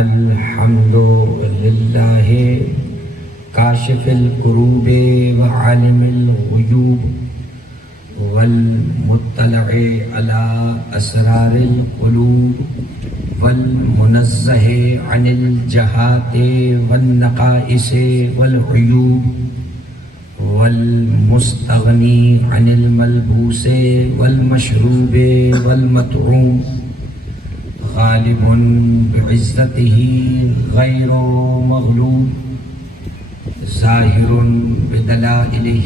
الحمد للہ کاشف الکروب وعالم الغیوب والمطلع علی اسرار القلوب والمنزہ عن الجہات والنقائص والعیوب والمستغنی عن الملبوس والمشروب والمطعوم غالب بعزته غیر مغلوب ظاہر بدلائلہ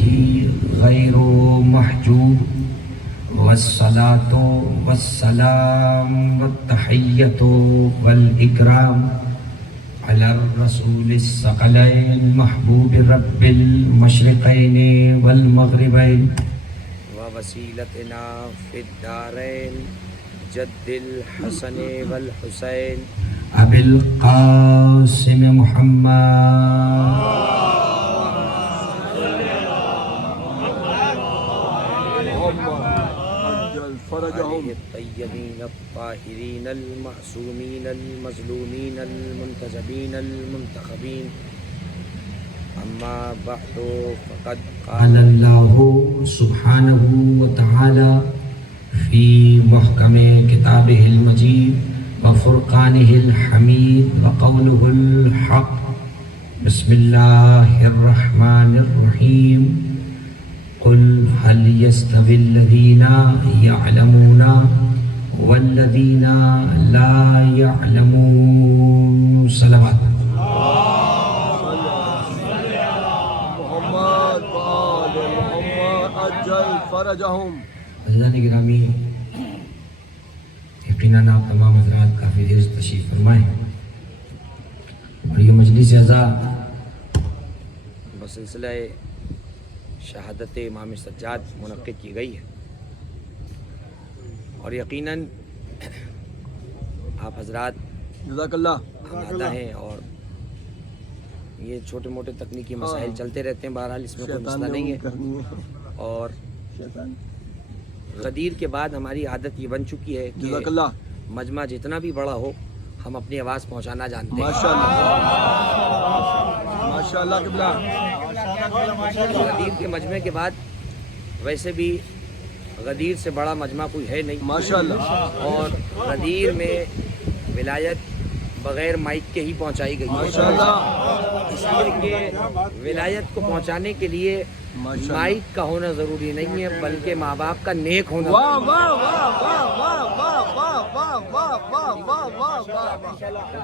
غیر محجوب والصلاة والسلام والتحیۃ والاکرام علی الرسول الثقلین محبوب رب المشرقین والمغربین ووسیلتنا فی الدارین جد الحسن والحسین ابی القاسم محمد علیہ الطیبین الطاہرین المعصومین المظلومین المنتجبین المنتخبین اما بعد فقد قال اللہ سبحانہ وتعالی فی محکم کتابہ المجید وفرقانہ الحمید وقولہ الحق بسم اللہ الرحمن الرحیم قل هل يستوي الذين يعلمون والذين لا يعلمون صلوات محمد وآل محمد عجل فرجهم. عزیزان گرامی، یقیناً آپ تمام حضرات کافی دیر سے تشریف فرمائے اور یہ مجلس اعزاز بسلسلہ شہادت امام سجاد منعقد کی گئی ہے اور یقیناً آپ حضرات جزاک اللہ آمادہ ہیں اور یہ چھوٹے موٹے تکنیکی مسائل چلتے رہتے ہیں، بہرحال اس میں کوئی مسئلہ نہیں ہے. اور غدیر کے بعد ہماری عادت یہ بن چکی ہے کہ جزاک اللہ مجمع جتنا بھی بڑا ہو ہم اپنی آواز پہنچانا جانتے ہیں. ماشاءاللہ ماشاءاللہ قبلہ. غدیر کے مجمع کے بعد ویسے بھی غدیر سے بڑا مجمع کوئی ہے نہیں ماشاءاللہ. اور غدیر میں ولایت بغیر مائک کے ہی پہنچائی گئی ہے، ماشاءاللہ اس لیے کہ ولایت کو پہنچانے کے لیے مائک کا ہونا ضروری نہیں ہے بلکہ ماں باپ کا نیک ہونا. واہ واہ واہ واہ واہ واہ واہ واہ واہ واہ واہ واہ واہ.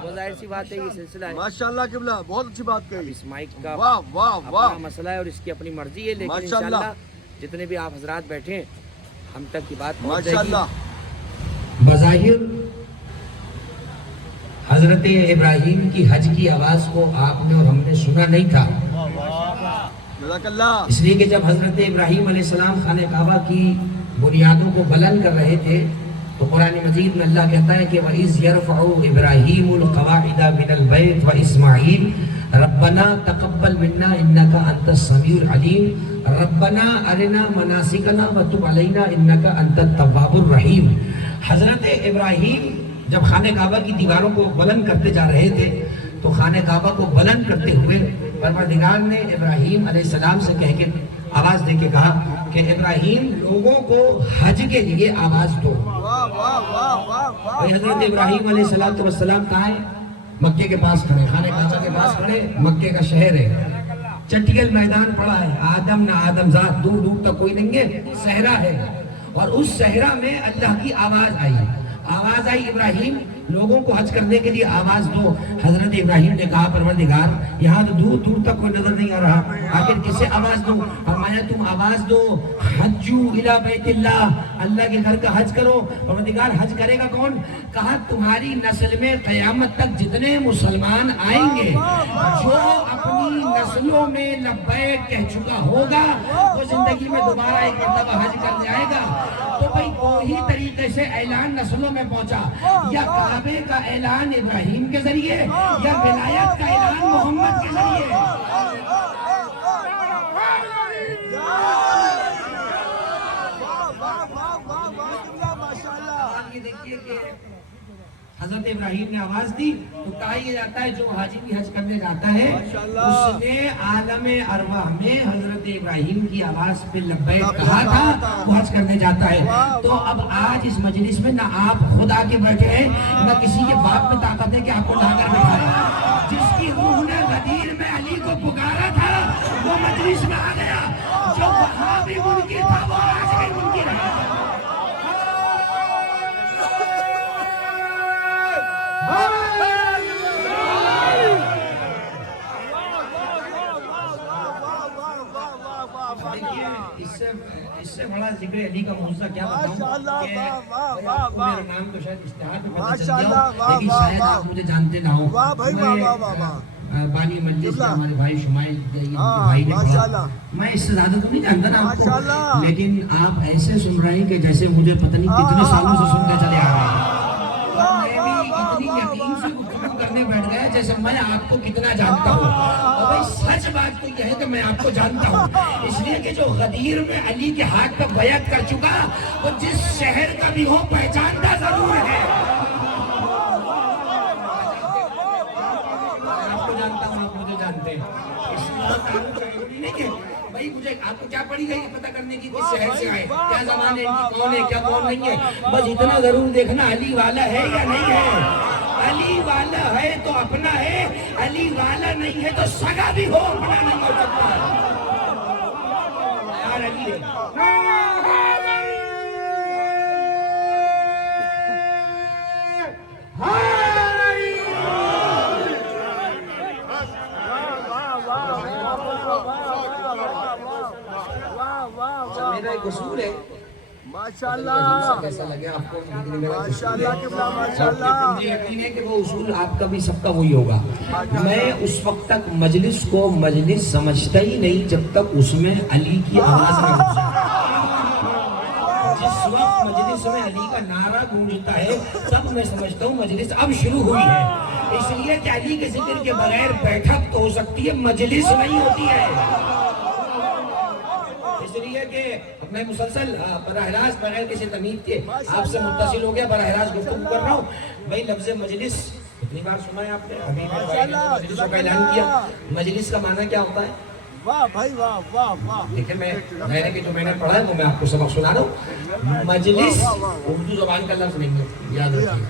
وہ ظاہر سی بات ہے یہ سلسلہ ہے، ماشاءاللہ قبلہ بہت اچھی بات اب کہی. اس مائک کا واہ واہ واہ اپنا مسئلہ ہے اور اس کی اپنی مرضی ہے، لیکن ماشاءاللہ. انشاءاللہ جتنے بھی آپ حضرات بیٹھے ہیں ہم تک کی بات پہنچ جائے گی. ماشاءاللہ بظاہر حضرت ابراہیم کی حج کی آواز کو آپ نے اور ہم نے سنا نہیں تھا، جزاک اللہ. اس لیے کہ جب حضرت ابراہیم علیہ السلام خانہ کعبہ کی بنیادوں کو بلند کر رہے تھے تو قرآن مجید میں اللہ کہتا ہے کہ وَإِذْ يَرْفَعُ إِبْرَاهِيمُ الْقَوَاعِدَ مِنَ الْبَيْتِ وَإِسْمَاعِيلُ رَبَّنَا تَقَبَّلْ مِنَّا إِنَّكَ أَنْتَ السَّمِيعُ الْعَلِيمُ رَبَّنَا أَرِنَا مَنَاسِكَنَا وَتُبْ عَلَيْنَا إِنَّكَ أَنْتَ التَّوَّابُ الرَّحِيمُ. حضرت ابراہیم جب خانہ کعبہ کی دیواروں کو بلند کرتے جا رہے تھے تو خانہ کعبہ کو بلند کرتے ہوئے پروردگار نے ابراہیم علیہ السلام سے کہہ کے آواز دے کے کہا کہ ابراہیم لوگوں کو حج کے لیے آواز دو. واہ واہ واہ واہ واہ. حضرت ابراہیم علیہ السلام کہاں ہے؟ مکے کے پاس کھڑے، خانہ کعبہ کے پاس کھڑے، مکے کا شہر ہے، چٹیل میدان پڑا ہے، آدم نہ آدم ذات دور دور تک کوئی نہیں ہے، صحرا ہے. اور اس صحرا میں اللہ کی آواز آئی ابراہیم لوگوں کو حج کرنے کے لیے آواز دو. حضرت ابراہیم نے کہا پروردگار یہاں تو دور دور تک کوئی نظر نہیں آ رہا، آخر کسے آواز دو؟ فرمایا تم آواز دو حجو الی بیت اللہ، اللہ کے گھر کا حج کرو. پروردگار حج کرے گا کون؟ کہا تمہاری نسل میں قیامت تک جتنے مسلمان آئیں گے جو اپنی نسلوں میں لبیک کہہ چکا ہوگا وہ زندگی میں دوبارہ ایک مرتبہ حج کر جائے گا. تو بھئی وہی طریقے سے اعلان نسلوں میں پہنچا، یا کعبے کا اعلان ابراہیم کے ذریعے یا ولایت کا اعلان محمد کے ذریعے. یہ دیکھیے کہ حضرت ابراہیم نے آواز دی تو کہا یہ جاتا ہے جو حاجی بھی حج کرنے جاتا ہے ماشاءاللہ۔ اس نے عالم ارواح میں حضرت ابراہیم کی آواز پہ لبیک کہا تھا، وہ حج کرنے جاتا ہے۔ تو اب آج اس مجلس میں نہ آپ خود آ کے بیٹھے ہیں، نہ کسی کے باپ میں طاقت ہے کہ آپ کو لا کر بٹھائے۔ جس کی روح نے غدیر میں علی کو پکارا تھا وہ مجلس میں آ گیا، جو وہاں بھی منکر تھا وہ آج بھی منکر ہے۔ اس سے بڑا ذکر علی کا موضوع کیا بتاؤں کہ میرا نام تو شاید اشتہار میں پتہ چل گیا ہو، لیکن شاید آپ مجھے جانتے نہ ہو۔ بانی مجلس کے ہمارے بھائی شمائل بھائی نے کہا میں اس سے زیادہ تو نہیں جانتا نا آپ کو، لیکن آپ ایسے سن رہے ہیں کہ جیسے مجھے پتہ نہیں کتنے سالوں سے سنتے چلے آ رہے ہیں۔ میں بھی اتنی یقین سے گفتگو کرنے بیٹھ گیا جیسے میں آپ کو کتنا جانتا ہوں، اور بھائی سچ بات تو یہ ہے کہ میں آپ کو جانتا ہوں، اس لیے کہ جو غدیر میں علی کے ہاتھ پر بیعت کر چکا وہ جس شہر کا بھی ہو پہچانتا ضرور ہے۔ آپ کو جانتا ہوں، آپ مجھے جانتے ہیں، اس لیے ضروری نہیں کہ بھائی مجھے آپ کو کیا پڑی گئی پتہ کرنے کی کس شہر سے آئے، کیا زبان ہے ان کی، کون ہے کیا کون نہیں ہے، بس اتنا ضرور دیکھنا علی والا ہے یا نہیں ہے۔ علی والا ہے تو اپنا ہے، علی والا نہیں ہے تو سگا بھی ہو اپنا نہیں ہو سکتا۔ یار علی ہے۔ میرا ایک اصول ہے، ماشاءاللہ کیسا لگے آپ کو، ماشاءاللہ قبلہ ماشاءاللہ۔ مجھے یقین ہے کہ وہ اصول آپ کا بھی سب کا وہی ہوگا۔ میں اس وقت تک مجلس کو مجلس سمجھتا ہی نہیں جب تک اس میں علی کی آواز نہ گونجے۔ جس وقت مجلس میں علی کا نعرہ گونجتا ہے تب میں سمجھتا ہوں مجلس اب شروع ہوئی ہے، اس لیے کہ علی کے ذکر کے بغیر بیٹھک تو ہو سکتی ہے، مجلس نہیں ہوتی ہے۔ اس لیے کہ میں مسلسل براہ راست بغیر کسی تمیز کے آپ سے متصل ہو گیا، براہ راست گفتگو کر رہا ہوں۔ بھائی لفظ مجلس کتنی بار سنا ہے آپ نے، ابھی مجلسوں کا اعلان کیا، مجلس کا معنی کیا ہوتا ہے؟ واہ بھائی واہ واہ واہ۔ دیکھیں میں نے جو میں نے پڑھا ہے وہ میں آپ کو سبق سنا رہا ہوں۔ مجلس اردو زبان کا لفظ نہیں ہے، یاد رکھیے،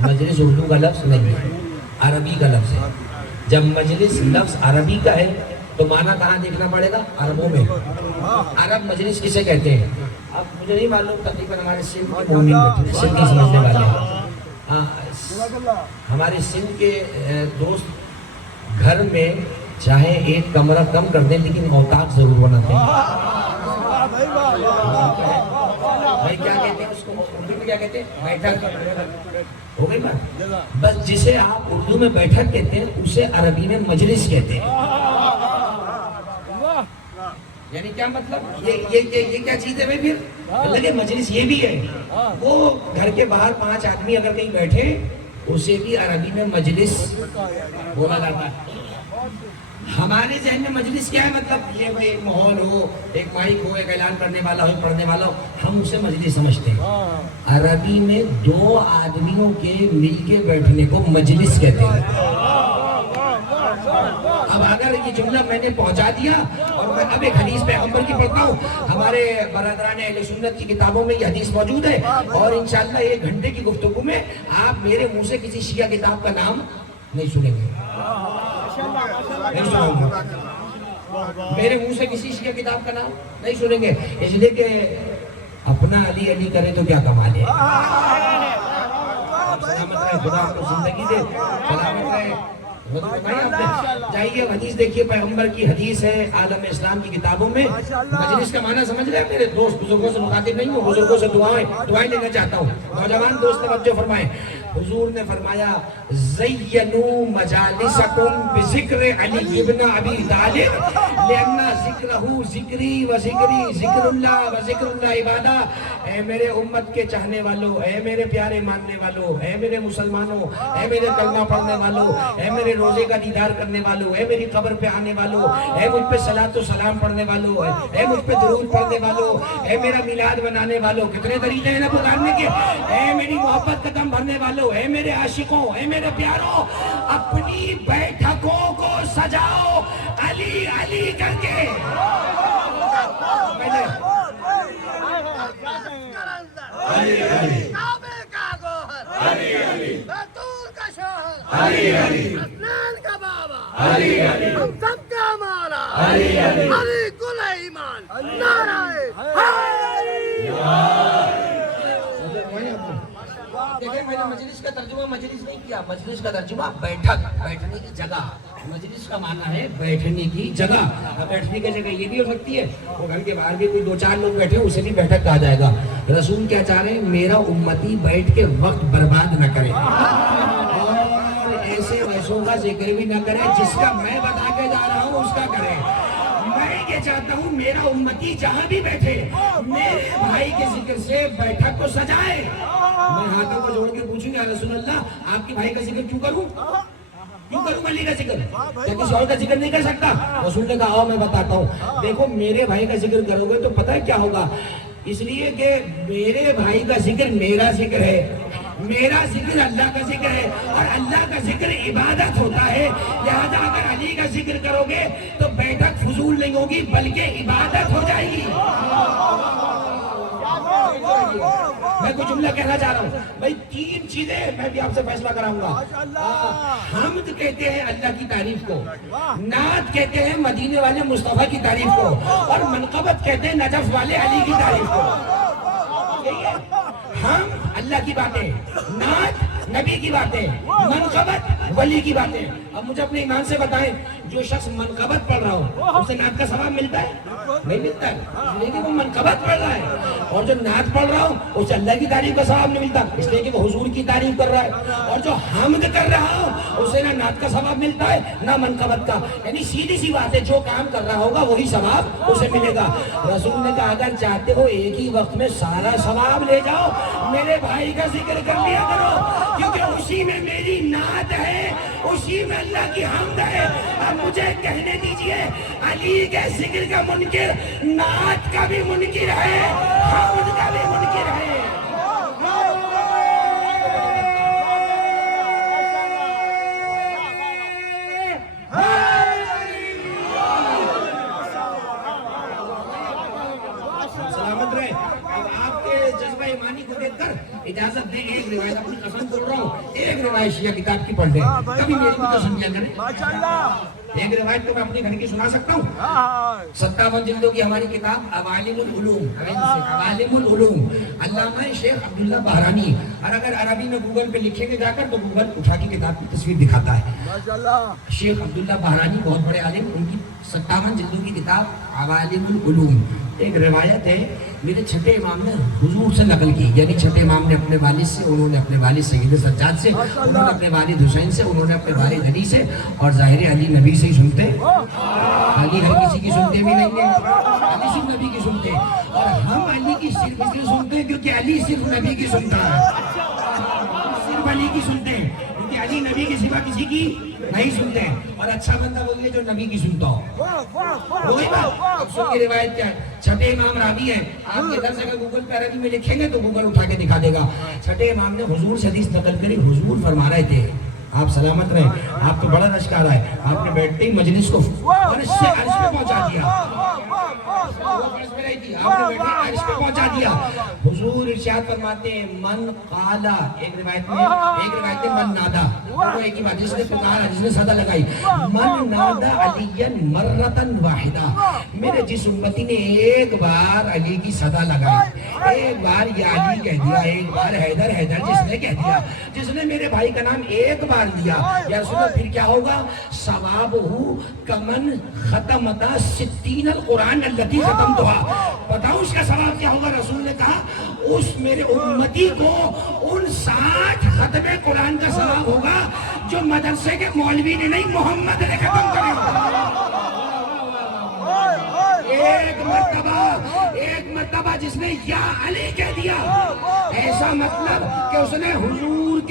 مجلس اردو کا لفظ نہیں ہے، عربی کا لفظ ہے۔ جب مجلس لفظ عربی کا ہے تو معنی کہاں دیکھنا پڑے گا؟ عربوں میں۔ عرب مجلس کسے کہتے ہیں؟ اب مجھے نہیں معلوم، تقریباً ہمارے سندھ کے مومن بیٹھے، سندھی سمجھنے والے ہیں۔ ہمارے سندھ کے دوست گھر میں چاہے ایک کمرہ کم کر دیں لیکن اوتاق ضرور بناتے ہیں۔ بھائی کیا کہتے ہیں اس کو اردو میں، کیا کہتے ہیں؟ بیٹھک ہو گئی بات۔ بس جسے آپ اردو میں بیٹھک کہتے ہیں اسے عربی میں مجلس کہتے ہیں۔ یعنی کیا مطلب، یہ کیا چیز ہے بھائی؟ پھر لگے مجلس یہ بھی ہے، وہ گھر کے باہر 5 آدمی اگر کہیں بیٹھے اسے بھی عربی میں مجلس بولا جاتا ہے۔ ہمارے ذہن میں مجلس کیا ہے؟ مطلب یہ بھائی ایک ماحول ہو، ایک مائک ہو، ایک اعلان کرنے والا ہو، پڑھنے والا ہو، ہم اسے مجلس سمجھتے ہیں۔ عربی میں 2 آدمیوں کے مل کے بیٹھنے کو مجلس کہتے ہیں۔ اب اگر یہ جملہ میں نے پہنچا دیا اور میں اب ایک حدیث پیغمبر کی پڑھتا ہوں، ہمارے برادران اہل سنت کی کتابوں میں یہ حدیث موجود ہے، اور انشاءاللہ 1 گھنٹے کی گفتگو میں آپ میرے منہ سے کسی شیعہ کتاب کا نام نہیں سنیں گے، نہیں سنیں گے، میرے منہ سے کسی شیعہ کتاب کا نام نہیں سنیں گے، اس لیے کہ اپنا علی علی کرے تو کیا کمال ہے۔ سلامت رہے، خدا آپ کو زندگی دے، سلامت رہے۔ جائیے حدیث دیکھیے، پیغمبر کی حدیث ہے عالم اسلام کی کتابوں میں۔ مجلس کا معنی سمجھ رہے ہیں؟ میرے دوست بزرگوں سے مخاطب نہیں ہوں، بزرگوں سے دعائیں لینا چاہتا ہوں۔ نوجوان دوست توجہ فرمائیں، حضور نے فرمایا زینوا مجالسکم بذکر علی ابن ابی طالب لأن ذکرہ ذکری و ذکری ذکر اللہ و ذکر اللہ عبادہ۔ اے میرے امت کے چاہنے والوں، اے میرے پیارے ماننے والوں، اے میرے مسلمانوں، اے میرے کلمہ پڑھنے والوں، اے میرے روزے کا دیدار کرنے والوں، اے میری قبر پہ آنے والوں، اے مجھ پہ صلاۃ و سلام پڑھنے والوں، اے مجھ پہ درود پڑھنے والوں، اے میرا میلاد منانے والوں، کتنے طریقے ہیں نا پکارنے کے، اے میری محبت قدم بھرنے والوں، لو اے میرے عاشقوں، اے میرے پیاروں، اپنی بیٹھکوں کو سجاؤ علی علی کر کے. کعبے کا گوہر، بیتول کا شوہر، عدنان کا بابا، ہم سب کا مولا، علی کل ایمان، نعرہ دیکھیں میں نے مجلس کا ترجمہ مجلس نہیں کیا، مجلس کا ترجمہ بیٹھک، بیٹھنے کی جگہ. مجلس کا معنی ہے بیٹھنے کی جگہ. بیٹھنے کی جگہ یہ بھی ہو سکتی ہے وہ گھر کے باہر بھی کوئی 2-4 لوگ بیٹھے ہیں، اسے بھی بیٹھک کہا جائے گا. رسول کیا چاہ رہے ہیں؟ میرا امتی بیٹھ کے وقت برباد نہ کرے اور ایسے ویسوں کا ذکر بھی نہ کرے، جس کا میں بتا کے جا رہا ہوں اس کا کرے. میں یہ چاہتا ہوں میرا امتی جہاں بھی بیٹھے میرے بھائی کے ذکر سے بیٹھک کو سجائے. میں ہاتھوں کو جوڑ کے پوچھوں یا رسول اللہ آپ کے بھائی کا ذکر کیوں کروں؟ کیوں کروں علی کا ذکر؟ کیا کسی اور کا ذکر نہیں کر سکتا؟ رسول نے کہا آؤ میں بتاتا ہوں. دیکھو میرے بھائی کا ذکر کرو گے تو پتہ ہے کیا ہوگا؟ اس لیے کہ میرے بھائی کا ذکر میرا ذکر ہے، میرا ذکر اللہ کا ذکر ہے، اور اللہ کا ذکر عبادت ہوتا ہے. لہذا اگر علی کا ذکر کرو گے تو بیٹھک فضول نہیں ہوگی بلکہ عبادت ہو جائے گی. میں کچھ جملہ کہنا چاہ رہا ہوں بھائی. 3 چیزیں میں بھی آپ سے فیصلہ کراؤں گا. حمد کہتے ہیں اللہ کی تعریف کو، نعت کہتے ہیں مدینے والے مصطفیٰ کی تعریف کو، اور منقبت کہتے ہیں نجف والے علی کی تعریف کو. ہم اللہ کی باتیں، نعت نبی کی باتیں، منقبت ولی کی باتیں. اب مجھے اپنے ایمان سے بتائیں جو شخص منقبت پڑھ رہا ہو اسے نعت کا ثواب ملتا ہے؟ نہیں ملتا ہے، لیکن وہ منقبت پڑھ رہا ہے. اور جو نعت پڑھ رہا ہو اسے اللہ کی تعریف کا ثواب نہیں ملتا، اس لیے کہ وہ حضور کی تعریف کر رہا ہے. اور جو حمد کر رہا ہو اسے نہ نعت کا ثواب ملتا ہے نہ منقبت کا. یعنی سیدھی سی بات ہے جو کام کر رہا ہوگا وہی ثواب اسے ملے گا. رسول نے کہا اگر چاہتے ہو ایک ہی وقت میں سارا ثواب لے جاؤ میرے بھائی کا ذکر کر لیا کرو، کیونکہ اسی میں میری نعت ہے، اسی میں اللہ کی حمد ہے. اب مجھے کہنے دیجئے علی کے ذکر کا منکر نعت کا بھی منکر ہے، حمد کا بھی منکر ہے. سلامت رہے. اب آپ کے جذبہ ایمانی کو دیکھ کر اجازت دیں ایک روایت اپنی قسم بول رہا ہوں، ایک روایت شیعہ کتاب کی پڑھ لیں، کبھی میری بھی قسم کیا کریں. ایک روایت تو میں اپنے گھر کی سنا سکتا ہوں. 57 جلدوں کی ہماری کتاب عوالم العلوم، عوالم العلوم علامہ شیخ عبداللہ بہرانی. اور اگر عربی میں گوگل پہ لکھیں گے جا کر تو گوگل اٹھا کے کتاب کی تصویر دکھاتا ہے. شیخ عبداللہ بہرانی بہت بڑے عالم، ان کی 57 جلدوں کی کتاب عوالم العلوم. ایک روایت ہے میرے چھٹے امام نے حضور سے نقل کی، یعنی چھٹے امام نے اپنے والد سے، انہوں نے اپنے والد سید سجاد سے، انہوں نے اپنے والد حسین سے، انہوں نے اپنے والد علی سے، اور ظاہر علی نبی سے ہی سنتے. علی ہر کسی کی سنتے بھی نہیں ہیں، علی صرف نبی کی سنتے ہیں. اور ہم علی کی صرف اس لیے سنتے ہیں کیونکہ علی صرف نبی کی سنتا ہے، صرف علی کی سنتے ہیں کیونکہ علی نبی کے سوا کسی کی نہیں سنتے ہیں. اور اچھا بندہ وہی ہے جو نبی کی سنتا ہو. وہی بات. اب سن کی روایت کیا ہے؟ چھٹے امام راوی ہیں. آپ کے درس اگر گوگل پہ عربی میں لکھیں گے تو گوگل اٹھا کے دکھا دے گا. چھٹے امام نے حضور سے حدیث نقل کری. حضور فرما رہے تھے، آپ سلامت رہیں، آپ تو بڑا رشک آ رہا ہے، آپ نے بیٹھتے ہی مجلس کو عرش سے عرش پہ پہنچا دیا. پہنچا دیا. حضور ارشاد فرماتے ہیں من قالا، ایک روایت میں من نادا، وہ ایک ہی بات، جس نے پکارا، جس نے صدا لگائی، من نادا علی مرتن واحدہ، میرے جس امتی نے ایک بار علی کی صدا لگائی، ایک بار یا علی کہہ دیا، ایک بار حیدر حیدر جس نے کہہ دیا، جس نے میرے بھائی کا نام ایک بار لیا، یا رسول اللہ پھر کیا ہوگا؟ ثوابہ کمن ختمتا 60 القرآن الذی ختمتھا. بتاؤ اس کا ثواب کیا ہوگا؟ رسول نے کہا اس میرے امتی کو ان 60 ختم قرآن کا ثواب ہوگا جو مدرسے کے مولوی نے نہیں محمد نے ختم کرے. ایک مرتبہ جس نے یا علی کہہ دیا، ایسا مطلب کہ اس نے حضور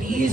30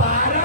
12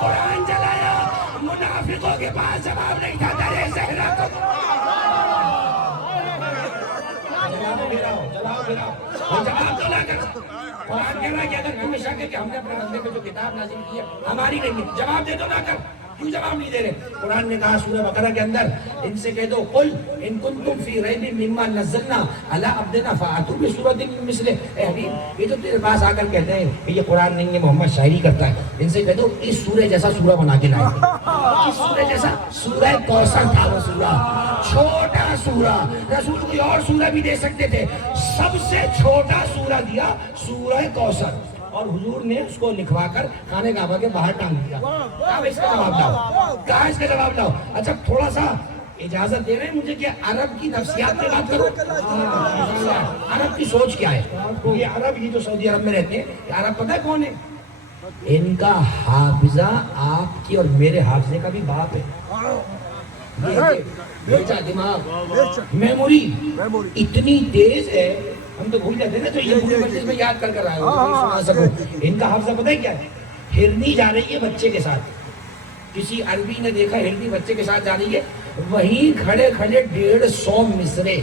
قرآن جلایا، منافقوں کے پاس جواب نہیں تھا، درے زہرا کو جواب تو نہ کر۔ قرآن کہہ رہا ہے کہ اگر تمہیں شک ہے کہ ہم نے اپنے بندے کو جو کتاب نازل کی ہے ہماری نہیں ہے، جواب دے دو نہ کر، کیوں جواب نہیں دے رہے؟ قرآن نے کہا سورہ بقرہ کے اندر ان سے کہہ دو قل ان کنتم فی ریب مما نزلنا علی عبدنا فاتوا بسورۃ من مثلہ۔ اے حبیب، یہ تو تیرے پاس آ کر کہتے ہیں کہ یہ قرآن نہیں ہے، محمد شاعری کرتا ہے، ان سے کہہ دو اس سورہ جیسا سورہ بنا کے لائے۔ اس سورہ جیسا سورہ کوثر تھا، وہ سورہ چھوٹا سورہ، رسول کوئی اور سورہ بھی دے سکتے تھے، سب سے چھوٹا سورہ دیا سورہ کوثر، اور حضور نے اس کو لکھوا کر خانہ کعبہ کے باہر ٹانگ دیا۔ کہا اس کا جواب لاؤ، کہا اس کا جواب لاؤ۔ اچھا تھوڑا سا اجازت دے رہے ہیں مجھے کہ عرب کی نفسیات پہ بات کرو، عرب کی سوچ کیا ہے؟ یہ عرب، یہ جو سعودی عرب میں رہتے ہیں، یہ عرب پتہ ہے کون ہے؟ ان کا حافظہ آپ کی اور میرے حافظے کا بھی باپ ہے۔ دماغ میموری اتنی تیز ہے، ہم تو بھول جاتے ہیں نا، تو یہ پورے مجلس میں یاد کر آئے ہو سنا سکو۔ ان کا حافظہ پتہ ہے کیا ہے؟ ہرنی جا رہی ہے بچے کے ساتھ، کسی عربی نے دیکھا ہرنی بچے کے ساتھ جا رہی ہے، وہیں کھڑے کھڑے 150 مصرے،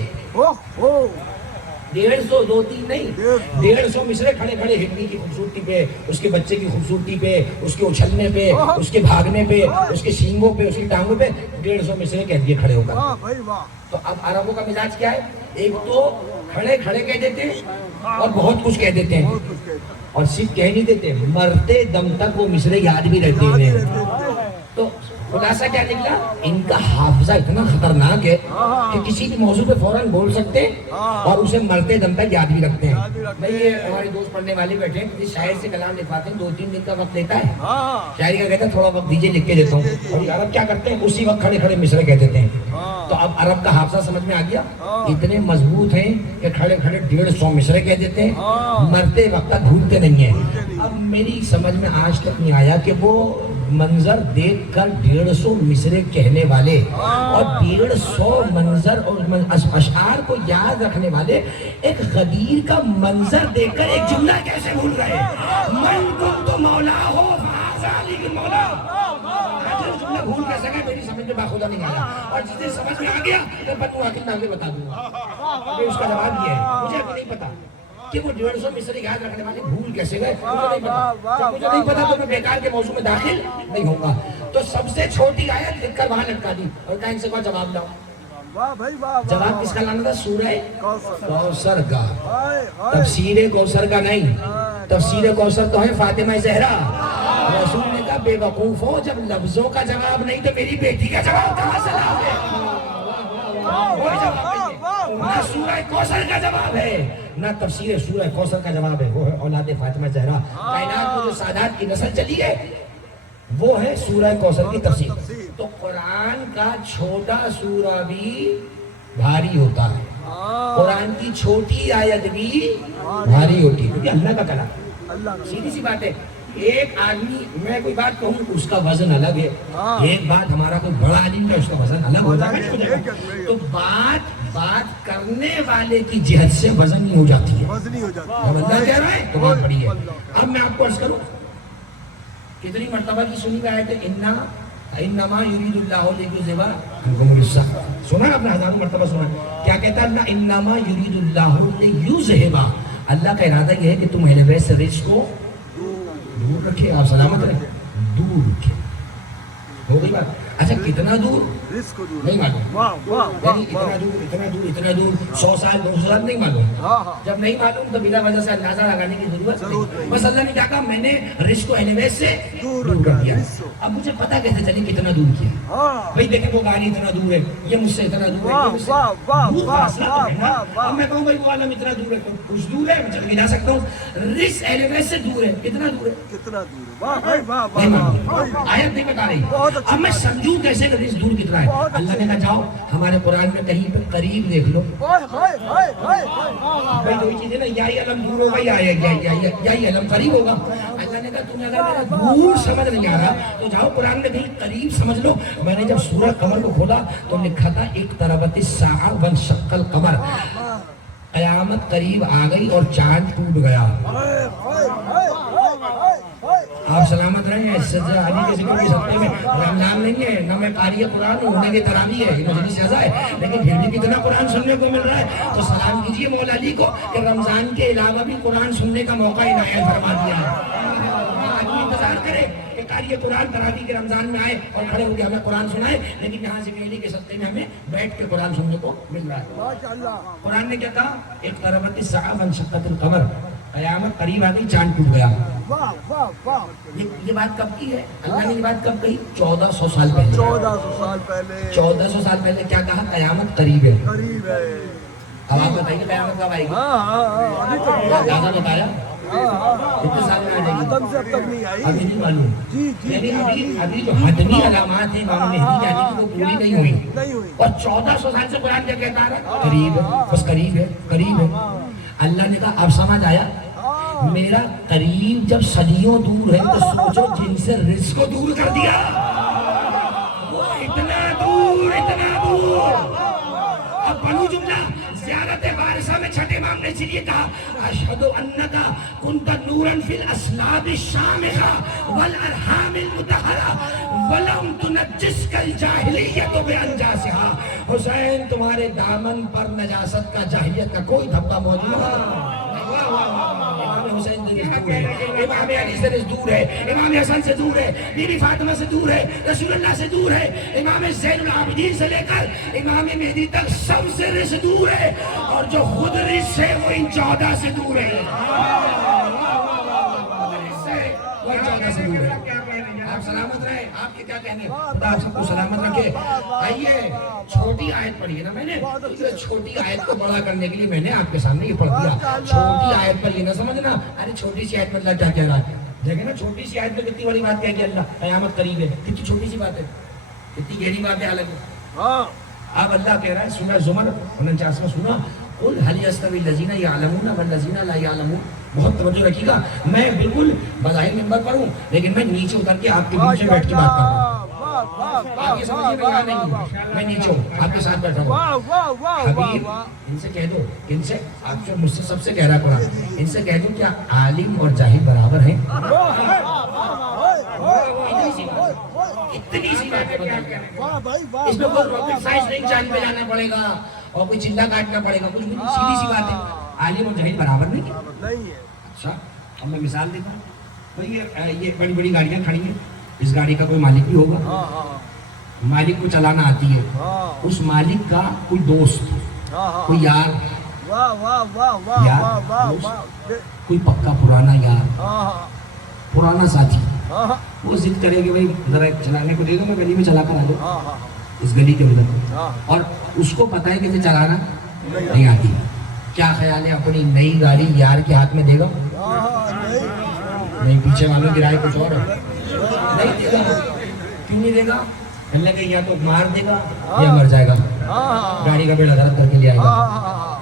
150 دو تین نہیں، 150 مصرے کھڑے کھڑے ہرنی کی خوبصورتی پہ، اس کے بچے کی خوبصورتی پہ، اس کے اچھلنے پہ، اس کے بھاگنے پہ، اس کے سینگوں پہ، اس کی ٹانگوں پہ 150 مصرے کہہ دیے کھڑے ہو کر۔ تو اب عربوں کا مزاج کیا ہے؟ ایک تو کھڑے کھڑے کہہ دیتے ہیں اور بہت کچھ کہہ دیتے ہیں، اور صرف کہہ نہیں دیتے، مرتے دم تک وہ مصرے یاد بھی رہتے ہیں۔ تو خلاصہ کیا نکلا؟ ان کا حافظہ اتنا خطرناک ہے کہ کسی بھی موضوع پہ فوراً بول سکتے ہیں اور اسے مرتے دم تک یاد بھی رکھتے ہیں۔ بھائی یہ ہمارے دوست پڑھنے والے بیٹھے ہیں، اس شاعر سے کلام لکھواتے ہیں، 2-3 دن کا وقت لیتا ہے، شاعری کا کہتا ہے تھوڑا وقت دیجیے لکھ کے دیتا ہوں، اور عرب کیا کرتے ہیں؟ اسی وقت کھڑے کھڑے مصرے کہہ دیتے ہیں۔ تو اب عرب کا حافظہ سمجھ میں آ گیا، اتنے مضبوط ہیں کہ کھڑے کھڑے 150 مصرے کہہ دیتے ہیں، مرتے وقت تک بھولتے نہیں ہیں۔ اب میری سمجھ میں آج تک نہیں آیا کہ وہ منظر دیکھ کر 150 مصرے کہنے والے اور 150 منظر اور اشعار کو یاد رکھنے والے ایک غدیر کا منظر دیکھ کر ایک جملہ کیسے بھول رہے؟ من کنت مولا ہو فہذا علی کی مولا۔ جملہ بھول کیسے گئے؟ میری سمجھ میں باخودہ نہیں آیا، اور جسے سمجھ میں آ گیا تو بتوں آخر میں آگے بتا دوں گا۔ اس کا جواب یہ ہے، مجھے ابھی نہیں پتا کہ وہ 150 مصرے یاد رکھنے والے بھول کیسے گئے، مجھے نہیں پتا۔ جب مجھے نہیں پتا تو میں بیکار کے موضوع میں داخل نہیں ہوں گا۔ تو سب سے چھوٹی آیت لکھ کر وہاں لٹکا دی اور کہا ان سے کوئی جواب لاؤ۔ جواب کس کا لانا تھا؟ سورہ کوثر کا، تفسیر کوثر کا نہیں۔ تفسیر کوثر تو ہے فاطمہ زہرا۔ رسول نے کہا بے وقوف ہو، جب لفظوں کا جواب نہیں تو میری بیٹی کا جواب کہاں سے لاؤ گے؟ کوئی جواب نہیں ہے، نہ سورہ کوثر کا جواب ہے نہ تفسیر سورہ کوثر کا جواب ہے۔ وہ ہے اولاد فاطمہ زہرا، کائنات میں جو سادات کی نسل چلی ہے وہ ہے سورہ کوثر کی تفسیر۔ تو قرآن کا چھوٹا سورہ بھی بھاری ہوتا ہے، قرآن کی چھوٹی آیت بھی بھاری ہوتی ہے، کیونکہ اللہ کا کلام۔ سیدھی سی بات ہے، ایک آدمی، میں کوئی بات کہوں اس کا وزن الگ ہے، ایک بات ہمارا کوئی بڑا آدمی کا اس کا وزن الگ ہوتا ہے۔ تو بات کرنے والے کی جہت سے وزن نہیں ہو جاتی ہے، اب اللہ کہہ رہا ہے تو بات بڑی ہے۔ اب میں آپ کو عرض کروں، کتنی مرتبہ کی سنی ہوئی آیت ہے، انما یرید اللہ لیذھب عنکم الرجس، سنا آپ نے ہزاروں مرتبہ سنا، کیا کہتا ہے؟ انما یرید اللہ لیذھب، اللہ کا ارادہ یہ ہے کہ تم اہل بیت سے رجس کو دور رکھے، آپ سلامت رہیں، دور رکھے۔ ہو گئی بات؟ اچھا کتنا دور نہیں معلوم، یعنی اتنا دور 100 سال 200 سال نہیں معلوم، جب نہیں معلوم تو بلا وجہ سے اندازہ لگانے کی ضرورت نہیں، بس اللہ نے کہا کہ میں نے رزق کو اہل بیت سے دور کر دیا۔ اب مجھے پتا کیسے چلی کتنا دور کیا؟ بھائی دیکھیں وہ گاڑی اتنا دور ہے، یہ مجھ سے اتنا دور ہے، دور فاصلہ تو ہے نا۔ اب میں کہوں بھائی وہ عالم اتنا دور ہے، کچھ دور ہے، میں ملا سکتا ہوں، رزق اہل بیت سے دور ہے، کتنا دور ہے؟ نہیں معلوم، آیت نہیں بتا رہی۔ اب میں سمجھوں کیسے کہ رزق دور کتنا ہے؟ اللہ نے کہا جاؤ ہمارے قرآن میں کہیں پہ قریب دیکھ لو، بھائی دو چیزیں نا، یا ہی علم دور ہوگا یا ہی علم قریب ہوگا۔ اللہ نے کہا تمہیں اگر میرا دور سمجھ نہیں آ رہا تو جاؤ قرآن میں کہیں قریب سمجھ لو۔ میں نے جب سورہ قمر کو کھولا تو لکھا تھا اقتربت الساعہ وانشق القمر، قیامت قریب آ گئی اور چاند ٹوٹ گیا۔ آپ سلامت رہیں ہیں. علی کے ذکر کی ہفتے میں رمضان نہیں ہے, نہ میں قاری قرآن ہوں, ہونے کی تراویح ہے, یہ مجلس سزا ہے, لیکن پھر بھی کتنا قرآن سننے کو مل رہا ہے. تو سلام کیجیے مولا علی کو کہ رمضان کے علاوہ بھی قرآن سننے کا موقع عنایت فرما دیا ہے. آدمی انتظار کرے کہ قاری قرآن تراویح کے رمضان میں آئے اور کھڑے ہو کے ہمیں قرآن سنائے, لیکن یہاں سے علی کے صدقے میں ہمیں بیٹھ کے قرآن سننے کو مل رہا ہے. قرآن نے کیا کہا؟ اقتربت الساعۃ وانشقت القمر, قیامت قریب آ گئی, چاند ٹوٹ گیا. یہ بات کب کی ہے؟ اللہ نے یہ بات کب کہی؟ 1400 سال پہلے. 1400 سال پہلے کیا کہا؟ قیامت قریب ہے. اب آپ بتائیے قیامت کب آئے گی؟ اندازہ بتایا کتنے سال میں آ جائے گی؟ ابھی نہیں معلوم. یعنی ابھی جو حتمی علامات ہیں امام مہدی یعنی کہ وہ پوری نہیں ہوئی, اور 1400 سال سے قرآن کیا کہتا ہے؟ قریب ہے, بس قریب ہے, قریب ہے. اللہ نے کہا اب سمجھ آیا, میرا قریب جب صدیوں دور ہے تو سوچو جن سے رزق کو دور کر دیا, وہ اتنا دور, اتنا دور. اب بنو جملہ زیارت بارسہ میں چھٹے امام نے اس لیے کہا اشہد انکا کنت نورا فی الاسلاب الشامخہ والارحام المطہرہ ولم تنجسک الجاہلیت بانجاسہا. حسین تمہارے دامن پر نجاست کا, جاہلیت کا کوئی دھبا موجود نہیں. امام حسین سے دور ہے, امام علی سے دور ہے, امام حسن سے دور ہے, بی بی فاطمہ سے دور ہے, رسول اللہ سے دور ہے, امام زین العابدین سے لے کر امام مہدی تک سب سے رس دور ہے, اور جو خود رس ہے وہ ان 14 سے دور ہے. آپ سلامت رہے, آپ کے کیا کہنے, خدا آپ سب کو سلامت رکھے. آئیے چھوٹی آیت پڑھی ہے نا میں نے, چھوٹی آیت کو بڑا کرنے کے لیے میں نے آپ کے سامنے یہ پڑھ دیا. چھوٹی آیت پر یہ نہ سمجھنا ارے چھوٹی سی آیت پر اللہ کیا کہہ رہا ہے. دیکھیں نا چھوٹی سی آیت میں کتنی بڑی بات کہہ گی اللہ, قیامت قریب ہے, کتنی چھوٹی سی بات ہے, کتنی گہری بات ہے. حالانکہ اب اللہ کہہ رہا ہے سورہ زمر 49واں سورہ, قل هل يستوي الذين يعلمون والذين لا يعلمون. بہت توجہ رکھیے گا, میں بالکل بظاہر منبر پر ہوں لیکن میں نیچے اتر کے آپ کے بیچ میں بیٹھ کے بات کر رہا ہوں. آپ یہ سمجھیے میں یہاں نہیں ہوں, میں نیچے ہوں, آپ کے ساتھ بیٹھا ہوں. حبیب ان سے کہہ دو, ان سے آپ سے مجھ سے سب سے کہہ رہا قرآن, ان سے کہہ دو کیا عالم اور جاہل برابر ہیں؟ اتنی سی بات ہے, اس میں کوئی راکٹ سائنس نہیں چاند پہ جانا پڑے گا اور کوئی چندہ کاٹنا پڑے گا, کچھ بھی سیدھی سی بات ہے. عالم اور جاہل برابر نہیں ہے. اچھا اب میں مثال دیتا ہوں. بھائی یہ بڑی بڑی گاڑیاں کھڑی ہیں, اس گاڑی کا کوئی مالک بھی ہوگا, مالک کو چلانا آتی ہے, اس مالک کا کوئی دوست, کوئی یار, کوئی پکا پرانا یار, پرانا ساتھی, وہ ضد کرے کہ بھائی ذرا چلانے کو دے دو, میں گلی میں چلا کر آ جاؤں اس گلی کے اندر, اور اس کو پتا ہے کہ اسے چلانا نہیں آتی. کیا خیال ہے اپنی نئی گاڑی یار کے ہاتھ میں دے گا؟ نہیں, پیچھے والوں کی رائے کچھ اور ہے, نہیں دے گا. کیوں نہیں دے گا؟ اللہ کہ یا تو مار دے گا یا مر جائے گا, گاڑی کا بیڑا غلط کر کے لے آئے گا.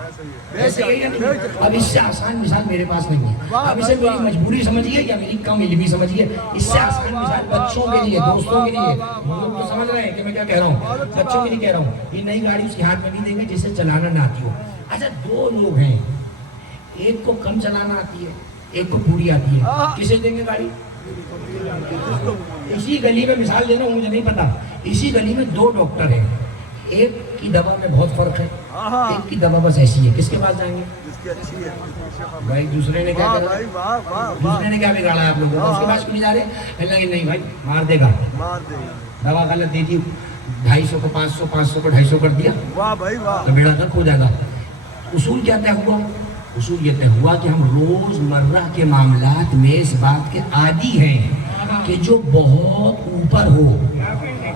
ایسے ہی نہیں. اب اس سے آسان مثال میرے پاس نہیں ہے. اب اسے میری مجبوری سمجھیے یا میری کم علمی سمجھیے. اس سے آسان مثال بچوں کے لیے, دوستوں کے لیے, لوگ تو سمجھ رہے ہیں کہ میں کیا کہہ رہا ہوں, بچوں کے لیے کہہ رہا ہوں. یہ نئی گاڑی اس کے ہاتھ میں نہیں دیں گے جسے چلانا نہ آتی ہو. اچھا دو لوگ ہیں, ایک کو کم چلانا آتی ہے, ایک کو پوری آتی ہے, کسے دیں گے گاڑی؟ اسی گلی میں مثال دینا مجھے نہیں پتا, اسی گلی میں دو ڈاکٹر ہیں, ایک کی دوا میں بہت فرق ہے, ایک کی دوا بس ایسی ہے, کس کے پاس جائیں گے؟ بھائی دوسرے نے کیا کرا, دوسرے نے کیا بگاڑا ہے آپ لوگوں کو, اس کے پاس کیوں نہیں جا رہے؟ اللہ کہ نہیں بھائی مار دے گا, دوا غلط دے دی, 250 کو 500, 500 کو 250 کر دیا, تو بیڑا تک ہو جائے گا. اصول کیا طے ہوا؟ اصول یہ طے ہوا کہ ہم روز مرہ کے معاملات میں اس بات کے عادی ہیں کہ جو بہت اوپر ہو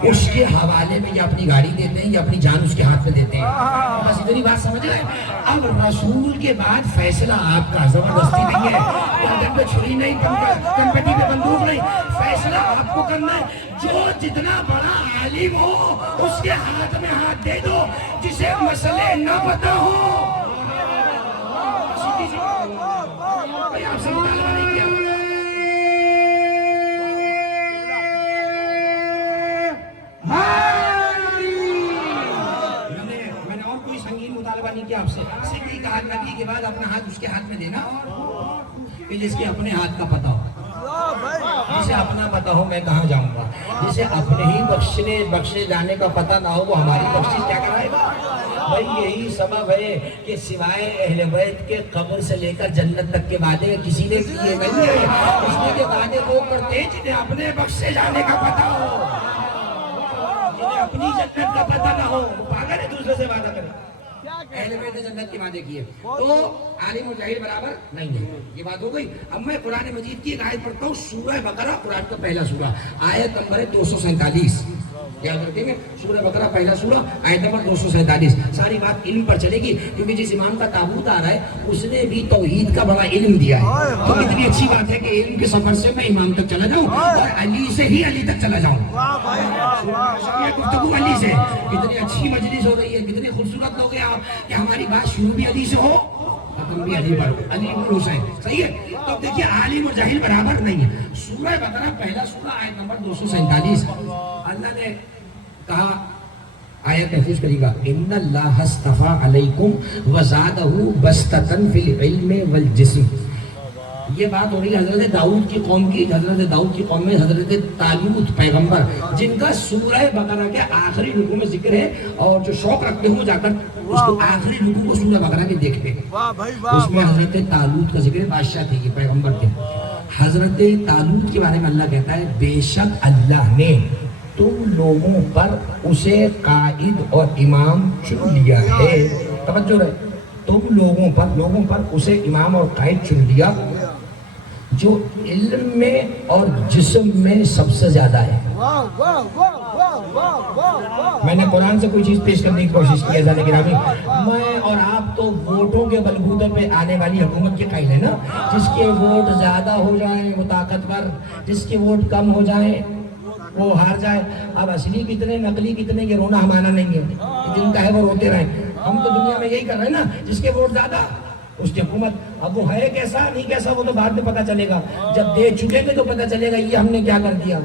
اس کے حوالے میں یا اپنی گاڑی دیتے ہیں یا اپنی جان اس کے ہاتھ میں دیتے ہیں. بس اتنی بات سمجھ رہے ہیں. اب رسول کے بعد فیصلہ آپ کا, زبردستی نہیں ہے, گردن پہ چھری نہیں, کمپٹی پہ بندوق نہیں, فیصلہ آپ کو کرنا ہے. جو جتنا بڑا عالم ہو اس کے ہاتھ میں ہاتھ دے دو, جسے مسئلے نہ پتا ہو. آپ سے مطالبہ نہیں کیا. میں نے اور کوئی سنگین مطالبہ نہیں کیا آپ سے, صرف یہ کہا نبی کے بعد اپنا ہاتھ اس کے ہاتھ میں دینا کہ جس کے اپنے ہاتھ کا پتہ ہو. جسے اپنا پتہ ہو میں کہاں جاؤں گا، جسے اپنے ہی بخشے جانے کا پتہ نہ ہو وہ ہماری بخشش کیا کرائے گا؟ بھائی یہی سبب ہے کہ سوائے اہل بیت کے قبر سے لے کر جنت تک کے وعدے کسی نے کیے نہیں ہیں، اس لیے کہ وعدے وہ کرتے ہیں جنہیں اپنے بخشے جانے کا پتہ ہو، جنہیں اپنی جنت کا پتہ نہ ہو، پاگل ہے دوسرے سے وعدہ کرے۔ اہل بیت نے جنت کے وعدے کیے تو عالم و جاہل برابر نہیں ہے، یہ بات ہو گئی۔ اب میں قرآن مجید کی ایک آیت پڑھتا ہوں، سورہ بقرہ، قرآن کا پہلا سورہ، آیت نمبر 247، یاد رکھیں گے، سورہ بقرہ پہلا سورہ، آیت نمبر 247۔ ساری بات علم پر چلے گی کیونکہ جس امام کا تابوت آ رہا ہے اس نے بھی توحید کا بڑا علم دیا ہے، تو اتنی اچھی بات ہے کہ علم کے سفر سے میں امام تک چلا جاؤں اور علی سے ہی علی تک چلا جاؤں۔ گفتگو علی سے، اتنی اچھی مجلس ہو رہی ہے، کتنے خوبصورت لوگ ہیں آپ کہ ہماری بات شروع بھی علی سے ہو ختم بھی علی پر، علی بن حسین، صحیح ہے۔ تو دیکھیے عالم اور جاہل برابر نہیں ہے۔ سورہ بقرہ پہلا سورہ، آیت نمبر 247، اللہ نے کہا، آیت محفوظ کریے گا، ان اللہ اصطفیٰ علیکم وزادہ بسطۃ فی العلم والجسم۔ یہ بات ہو رہی ہے حضرت داؤد کی قوم کی۔ حضرت داؤد کی قوم میں حضرت طالوت پیغمبر، جن کا سورہ بقرہ کے آخری رکوع میں ذکر ہے، اور جو شوق رکھتے ہوں جا کر اس کو آخری رکوع کو سورہ بقرہ کے دیکھتے ہیں، اس میں حضرت طالوت کا ذکر ہے، بادشاہ تھے یہ پیغمبر تھے۔ حضرت طالوت کے بارے میں اللہ کہتا ہے، بے شک اللہ نے تم لوگوں پر اسے قائد اور امام چن لیا ہے۔ توجہ رہے، تم لوگوں پر اسے امام اور قائد چن لیا جو علم میں اور جسم میں سب سے زیادہ ہے۔ میں نے قرآن سے کوئی چیز پیش کرنے کی کوشش کی ہے، لیکن ابھی میں اور آپ تو ووٹوں کے بلبوتے پہ آنے والی حکومت کے قائل ہیں نا، جس کے ووٹ زیادہ ہو جائیں وہ طاقتور، جس کے ووٹ کم ہو جائیں وہ ہار جائے۔ اب اصلی کتنے نقلی کتنے یہ رونا ہمارا نہیں ہے، جن کا ہے وہ روتے رہیں۔ ہم تو دنیا میں یہی کر رہے ہیں نا، جس کے ووٹ زیادہ اس کی حکومت۔ اب وہ ہے کیسا نہیں کیسا وہ تو بعد میں پتہ چلے گا، جب دے چکے گے تو پتہ چلے گا یہ ہم نے کیا کر دیا۔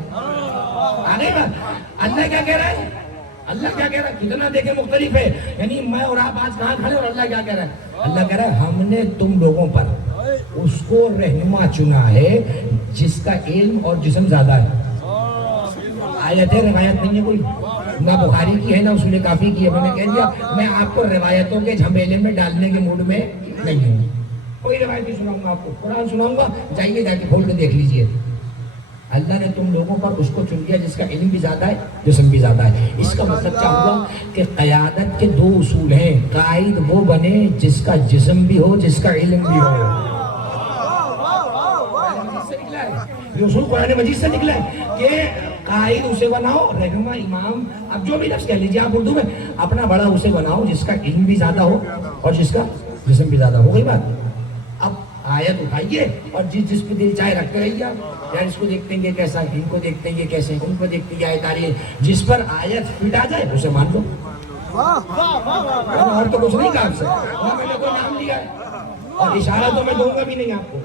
آگے بات، اللہ کیا کہہ رہا ہے، اللہ کیا کہہ رہا ہے، کتنا دیکھیں مختلف ہے، یعنی میں اور آپ آج کہاں کھڑے اور اللہ کیا کہہ رہا ہے۔ اللہ کہہ رہا ہے ہم نے تم لوگوں پر اس کو رہنما چنا ہے جس کا علم اور جسم زیادہ ہے۔ آیت ہے، روایت نہیں ہے کوئی، نہ بخاری کی ہے نہ اصول کافی کی ہے۔ میں نے کہہ دیا میں آپ کو روایتوں کے جھمیلے میں ڈالنے کے موڈ میں نہیں ہوں، کوئی روایت نہیں سناؤں گا آپ کو، قرآن سناؤں گا، جائیے جا کے کھول کے دیکھ لیجئے۔ اللہ نے تم لوگوں پر اس کو چن لیا جس کا علم بھی زیادہ ہے، جسم بھی زیادہ ہے۔ اس کا مطلب کیا ہوا کہ قیادت کے دو اصول ہیں، قائد وہ بنے جس کا جسم بھی ہو، جس کا علم بھی ہو۔ یہ اصول قرآن مجید سے نکلا ہے کہ قائد اسے بناؤ، رہنما، امام، اب جو بھی لفظ کہہ لیجیے آپ اردو میں، اپنا بڑا اسے بناؤ جس کا علم بھی زیادہ ہو اور جس کا جسم بھی زیادہ ہو۔ گئی بات؟ اب آیت اٹھائیے اور جس پہ دل چاہے رکھتے رہیے آپ، یار اس کو دیکھتے ہیں یہ کیسا ہے، ان کو دیکھتے ہیں یہ کیسے ہیں، ان کو دیکھتے ہیں یہ آیت آ رہی ہے، جس پر آیت فٹ آ جائے اسے مان لو۔ اور تو کچھ نہیں کہا آپ سے، نہ میں نے کوئی نام لیا ہے اور اشارہ تو میں دوں گا بھی نہیں آپ کو،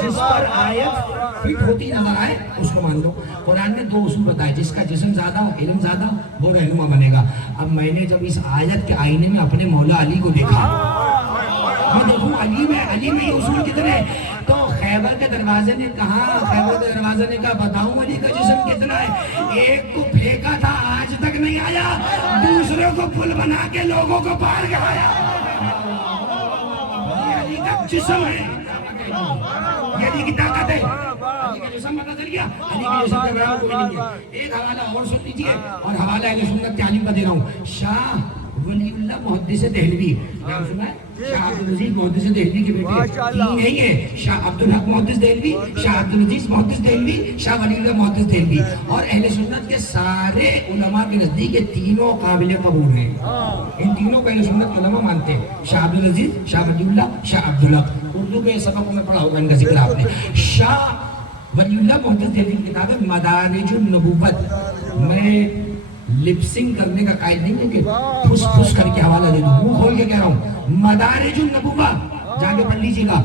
جس پر آیت فٹ ہوتی نظر آئے اس کو مان لو۔ قرآن نے دو اصول بتائے، جس کا جسم زیادہ، علم زیادہ، وہ رہنما بنے گا۔ اب میں نے جب اس آیت کے آئینے میں اپنے مولا علی کو دیکھا، میں دیکھوں علی میں یہ اصول کتنے، تو خیبر کے دروازے نے کہا، خیبر کے دروازے نے کہا بتاؤں علی کا جسم کتنا ہے، ایک کو پھینکا تھا آج تک نہیں آیا، دوسرے کو پل بنا کے لوگوں کو پار گیا۔ جسم ہے، یہ علی کی طاقت ہے، علی کا جسم پتہ چل گیا، علی کے جسم کے برابر کوئی نہیں ہے۔ ایک حوالہ اور سن لیجیے، اور حوالہ اہل سنت تعلیم کا دے رہا ہوں۔ شاہ ولی اللہ محدث دہلوی، نام سنا ہے؟ شاہ عبدالعزیز محدث دہلوی کے بیٹے تین ہیں یہ، شاہ عبدالحق محدث دہلوی، شاہ عبدالعزیز محدث دہلوی، شاہ ولی اللہ محدث دہلوی، اور اہل سنت کے سارے علماء کے نزدیک یہ تینوں قابل قبول ہیں، ان تینوں کو اہل سنت علماء مانتے ہیں، شاہ عبدالعزیز، شاہ ولی اللہ، شاہ عبدالحق۔ اردو کے سبقوں میں پڑھا ہوگا ان کا ذکر آپ نے۔ شاہ ولی اللہ محدث دہلوی کی کتاب ہے مدارج النبوت۔ میں لپسنگ کرنے کا قائل نہیں ہے کہ پھس پھس کر کے حوالہ دے دوں، منہ کھول کے کہہ رہا ہوں، مدارج النبوت جا کے پڑھ لیجیے گا۔